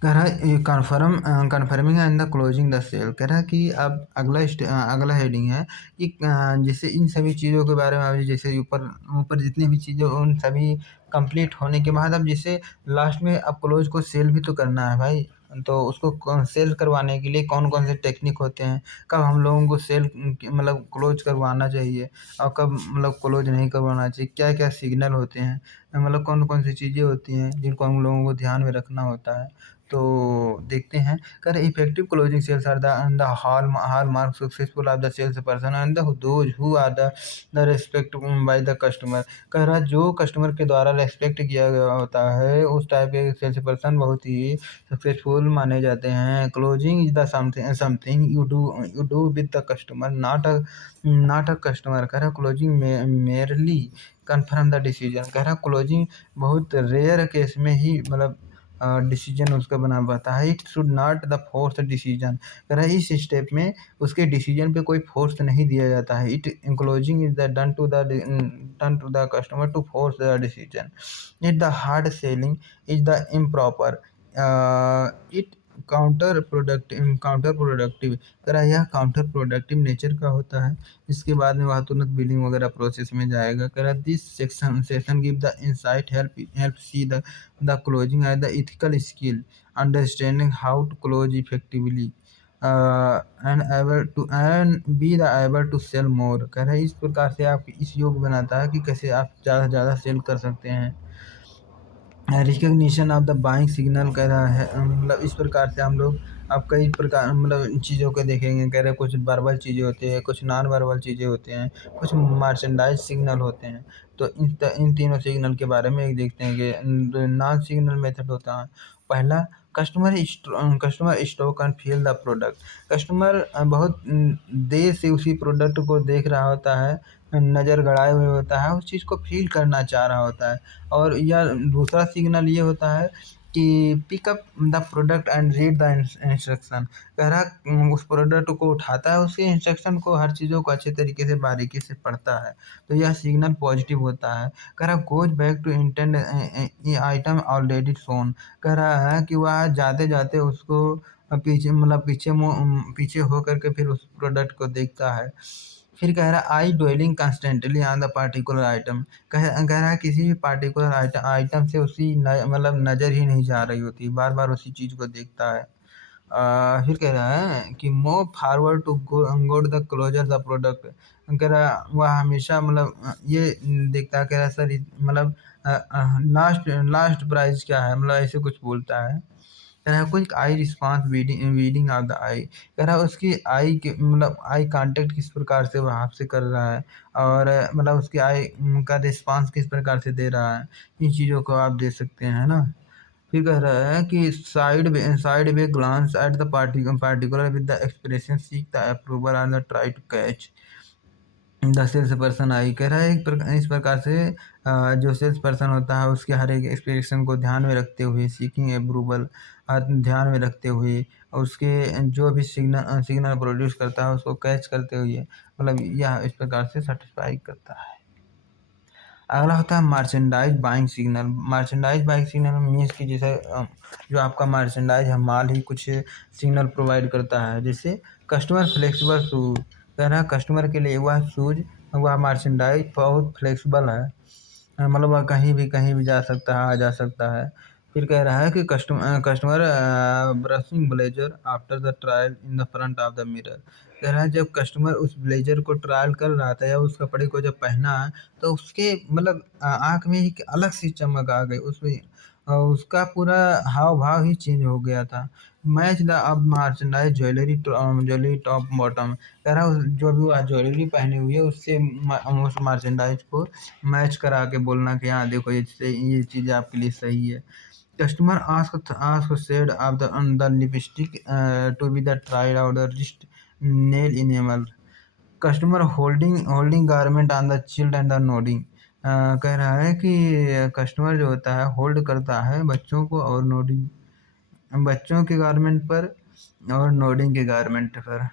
कह रहा है confirming and the closing the sale. कह रहा है कि अब अगला हेडिंग है कि जैसे इन सभी चीज़ों के बारे में अभी जैसे ऊपर ऊपर जितनी भी चीज़ें उन सभी कंप्लीट होने के बाद अब जैसे लास्ट में अब क्लोज को सेल भी तो करना है भाई, तो उसको सेल करवाने के लिए कौन कौन से टेक्निक होते हैं, कब हम लोगों को सेल मतलब क्लोज करवाना चाहिए और कब मतलब क्लोज नहीं करवाना चाहिए, क्या क्या सिग्नल होते हैं, मतलब कौन कौन सी चीज़ें होती हैं जिनको हम लोगों को ध्यान में रखना होता है। तो देखते हैं। कह रहे effective closing sales are the hallmark successful of the sales person and those who are the respect by the customer. कह रहा जो कस्टमर के द्वारा रेस्पेक्ट किया गया होता है उस टाइप के सेल्स पर्सन बहुत ही सक्सेसफुल माने जाते हैं। Closing is the something you do with the customer not a customer. कह रहा closing merely confirm the decision. कह रहा क्लोजिंग बहुत रेयर केस में ही मतलब डिसीजन उसका बना पाता है। It should not the force decision. कह रहा है इस स्टेप में उसके डिसीजन पे कोई फोर्स नहीं दिया जाता है। It closing is the done to the customer to force the decision. It the hard selling is the improper. It counter productive. कह रहा है यह काउंटर प्रोडक्टिव नेचर का होता है। इसके बाद में वह तुरंत बिलिंग वगैरह प्रोसेस में जाएगा। कह रहा this session give the insight help see the closing as the ethical skill understanding how to close effectively and be the able to sell more. कह रहा है इस प्रकार से आप इस योग बनाता है कि कैसे आप ज़्यादा से ज़्यादा सेल कर सकते हैं। Recognition of the buying signal. कह रहा है मतलब इस प्रकार से हम लोग अब कई प्रकार मतलब चीज़ों को देखेंगे। कह रहे कुछ वर्बल चीज़ें होती है, कुछ नॉन वर्बल चीज़ें होते हैं, कुछ मर्चेंडाइज सिग्नल होते हैं। तो इन तीनों सिग्नल के बारे में एक देखते हैं कि नॉन सिग्नल मेथड होता है। पहला customer stock and feel the product. Customer बहुत देर से उसी प्रोडक्ट को देख रहा होता है, नज़र गड़ाए हुए होता है, उस चीज़ को फील करना चाह रहा होता है। और या दूसरा सिग्नल ये होता है कि pick up the product and read the instruction. कह रहा उस प्रोडक्ट को उठाता है, उसके इंस्ट्रक्शन को हर चीज़ों को अच्छे तरीके से बारीकी से पढ़ता है, तो यह सिग्नल पॉजिटिव होता है। कह रहा goes back to intend item already shown. कह रहा है कि वह जाते जाते उसको पीछे मतलब पीछे हो करके फिर उस प्रोडक्ट को देखता है। फिर कह रहा I dwelling constantly on the particular item. कह रहा है किसी भी पार्टिकुलर आइटम से उसी मतलब नज़र ही नहीं जा रही होती, बार बार उसी चीज़ को देखता है। फिर कह रहा है कि move forward to go to the closure the product. कह रहा वह हमेशा मतलब ये देखता है। कह रहा सर मतलब लास्ट लास्ट प्राइस क्या है, मतलब ऐसे कुछ बोलता है। कह रहा है quick eye response reading of the eye. कह रहा है उसकी आई के मतलब आई कांटेक्ट किस प्रकार से वह आपसे कर रहा है, और मतलब उसकी आई का रिस्पॉन्स किस प्रकार से दे रहा है, इन चीज़ों को आप दे सकते हैं, है ना। फिर कह रहा है कि sideways glance at the particular with the expression seek the approval and the try to catch the sales person eye. कह रहा है इस प्रकार से जो सेल्स पर्सन होता है उसके हर एक एक्सप्रेशन को ध्यान में रखते हुए, सीकिंग अप्रूवल ध्यान में रखते हुए, और उसके जो भी सिग्नल प्रोड्यूस करता है उसको कैच करते हुए, मतलब यह इस प्रकार से सेटिस्फाई करता है। अगला होता है merchandise buying signal. Merchandise buying signal means कि जैसे जो आपका मर्चेंडाइज है माल ही कुछ सिग्नल प्रोवाइड करता है। जैसे कस्टमर फ्लेक्सिबल शूज। कह रहा है कस्टमर के लिए वह शूज वह मर्चेंडाइज बहुत फ्लेक्सिबल है, मतलब वह कहीं भी जा सकता है, आ जा सकता है। फिर कह रहा है कि customer brushing blazer after the trial in the front of the mirror. कह रहा है जब कस्टमर उस ब्लेजर को ट्रायल कर रहा था या उस कपड़े को जब पहना, तो उसके मतलब आँख में एक अलग सी चमक आ गई, उसमें उसका पूरा हाव भाव ही चेंज हो गया था। मैच द अब मर्चेंडाइज ज्वेलरी टॉप बॉटम। कह रहा है जो भी वह ज्वेलरी पहनी हुई है उससे उस मर्चेंडाइज को मैच करा के बोलना कि हाँ देखो ये चीज़ आपके लिए सही है। Customer ask shade of the lipstick to be the tried out the wrist nail enamel. Customer holding garment on the chilled and the nodding. कह रहा है कि कस्टमर जो होता है होल्ड करता है बच्चों को और नोडिंग, बच्चों के गारमेंट पर और नोडिंग के गारमेंट पर।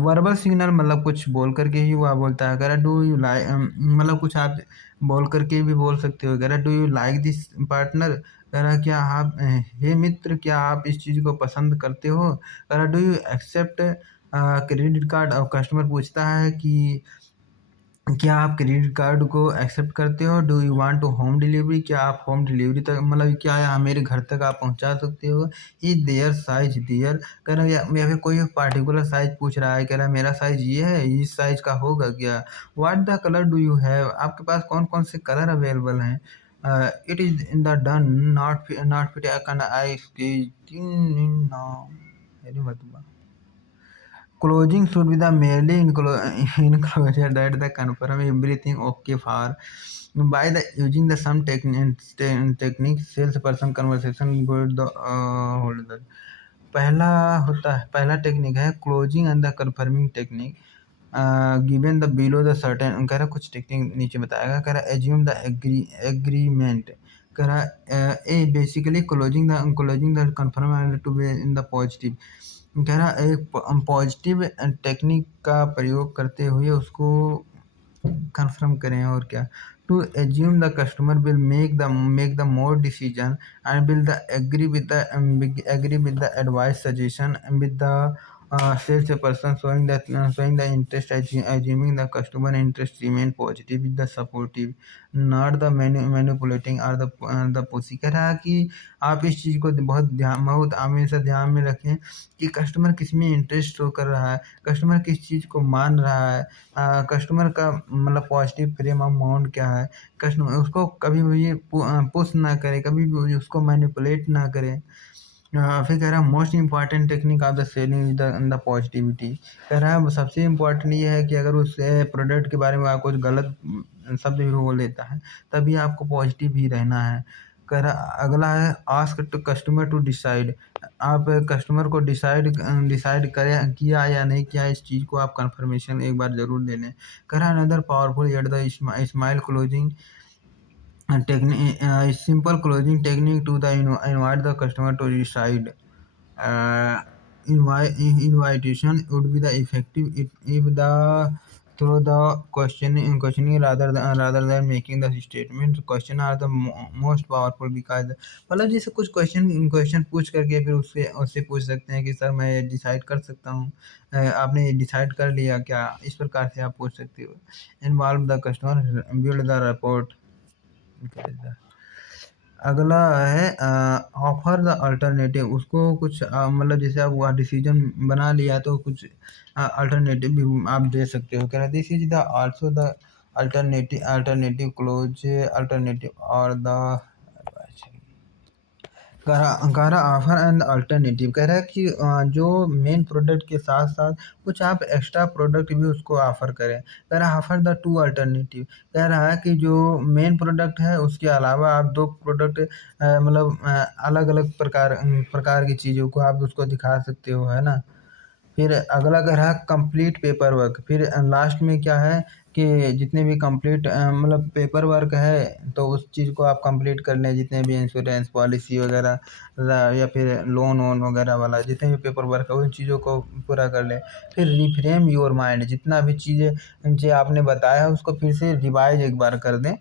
वर्बल सिग्नल मतलब कुछ बोल करके ही वह बोलता है। कह रहा डू यू लाइक मतलब कुछ आप बोल करके भी बोल सकते हो। कह रहा do you like this partner. कह रहा क्या आप हे मित्र क्या आप इस चीज़ को पसंद करते हो। कह रहा do you accept credit card. और कस्टमर पूछता है कि क्या आप क्रेडिट कार्ड को एक्सेप्ट करते हो। Do you want to home delivery. क्या आप होम डिलीवरी तक मतलब क्या यहाँ मेरे घर तक आप पहुँचा सकते हो। Is there size there. कह रहा है या फिर कोई पार्टिकुलर साइज पूछ रहा है। कह रहा है मेरा साइज ये है, इस साइज का होगा क्या। What the colour do you have. आपके पास कौन कौन से कलर अवेलेबल हैं। It is in the done not fit can I skating now. Very much. Closing should be the merely enclosure that the confirm everything okay for. By the using the some techniques, salesperson conversation good the holder. पहला technique है closing and the confirming technique. Given the below the certain कह रहा कुछ technique नीचे बताएगा, कह रहा assume the agreement, कह रहा a basically closing the confirm to be in the positive, कह रहा एक पॉजिटिव टेक्निक का प्रयोग करते हुए उसको कंफर्म करें और क्या। To assume the customer will make the more decision and will the agree with the advice suggestion with the sales person showing the interest, assuming the customer interest remain positive with the supportive, not the manipulating or the pussy। कह रहा है कि आप इस चीज़ को बहुत हमेशा ध्यान में रखें कि कस्टमर किस में इंटरेस्ट शो कर रहा है, कस्टमर किस चीज़ को मान रहा है, कस्टमर का मतलब पॉजिटिव फ्रेम ऑफ माइंड क्या है, कस्टमर उसको कभी भी पुश ना करे, कभी भी उसको मैनिपुलेट ना करे। फिर कह रहा है most important technique of the selling the positivity. कह रहा है सबसे इम्पॉर्टेंट ये है कि अगर उस प्रोडक्ट के बारे में आप कुछ गलत शब्द भी बोल देता है तभी आपको पॉजिटिव ही रहना है। कह रहा अगला है ask to customer to decide. आप कस्टमर को डिसाइड करें किया या नहीं किया, इस चीज़ को आप कंफर्मेशन एक बार ज़रूर दे लें। कह रहा another powerful at the smile closing technique, simple closing technique to the invite the customer to decide. uh, Invitation would be the effective if the through the questioning rather than making the statement। question are the most powerful because मतलब जैसे कुछ question पूछ करके फिर उससे उससे पूछ सकते हैं कि सर मैं डिसाइड कर सकता हूँ, आपने डिसाइड कर लिया क्या, इस प्रकार से आप पूछ सकते हो। Involve the customer build the report. अगला है ऑफर द अल्टरनेटिव। उसको कुछ मतलब जैसे आप वह डिसीजन बना लिया तो कुछ अल्टरनेटिव भी आप दे सकते हो। कह रहा this is the also the alternative close alternative और द कह रहा ऑफर एंड अल्टरनेटिव। कह रहा है कि जो मेन प्रोडक्ट के साथ साथ कुछ आप एक्स्ट्रा प्रोडक्ट भी उसको ऑफर करें। कह रहा ऑफर द टू अल्टरनेटिव। कह रहा है कि जो मेन प्रोडक्ट है उसके अलावा आप दो प्रोडक्ट मतलब अलग अलग प्रकार की चीज़ों को आप उसको दिखा सकते हो, है ना। फिर अगला कह रहा है कंप्लीट पेपर वर्क। फिर लास्ट में क्या है कि जितने भी कंप्लीट मतलब पेपर वर्क है तो उस चीज़ को आप कंप्लीट कर लें, जितने भी इंश्योरेंस पॉलिसी वगैरह या फिर लोन वोन वगैरह वाला जितने भी पेपर वर्क है उन चीज़ों को पूरा कर लें। फिर रिफ्रेम योर माइंड, जितना भी चीज़ें जो आपने बताया है उसको फिर से रिवाइज एक बार कर दें।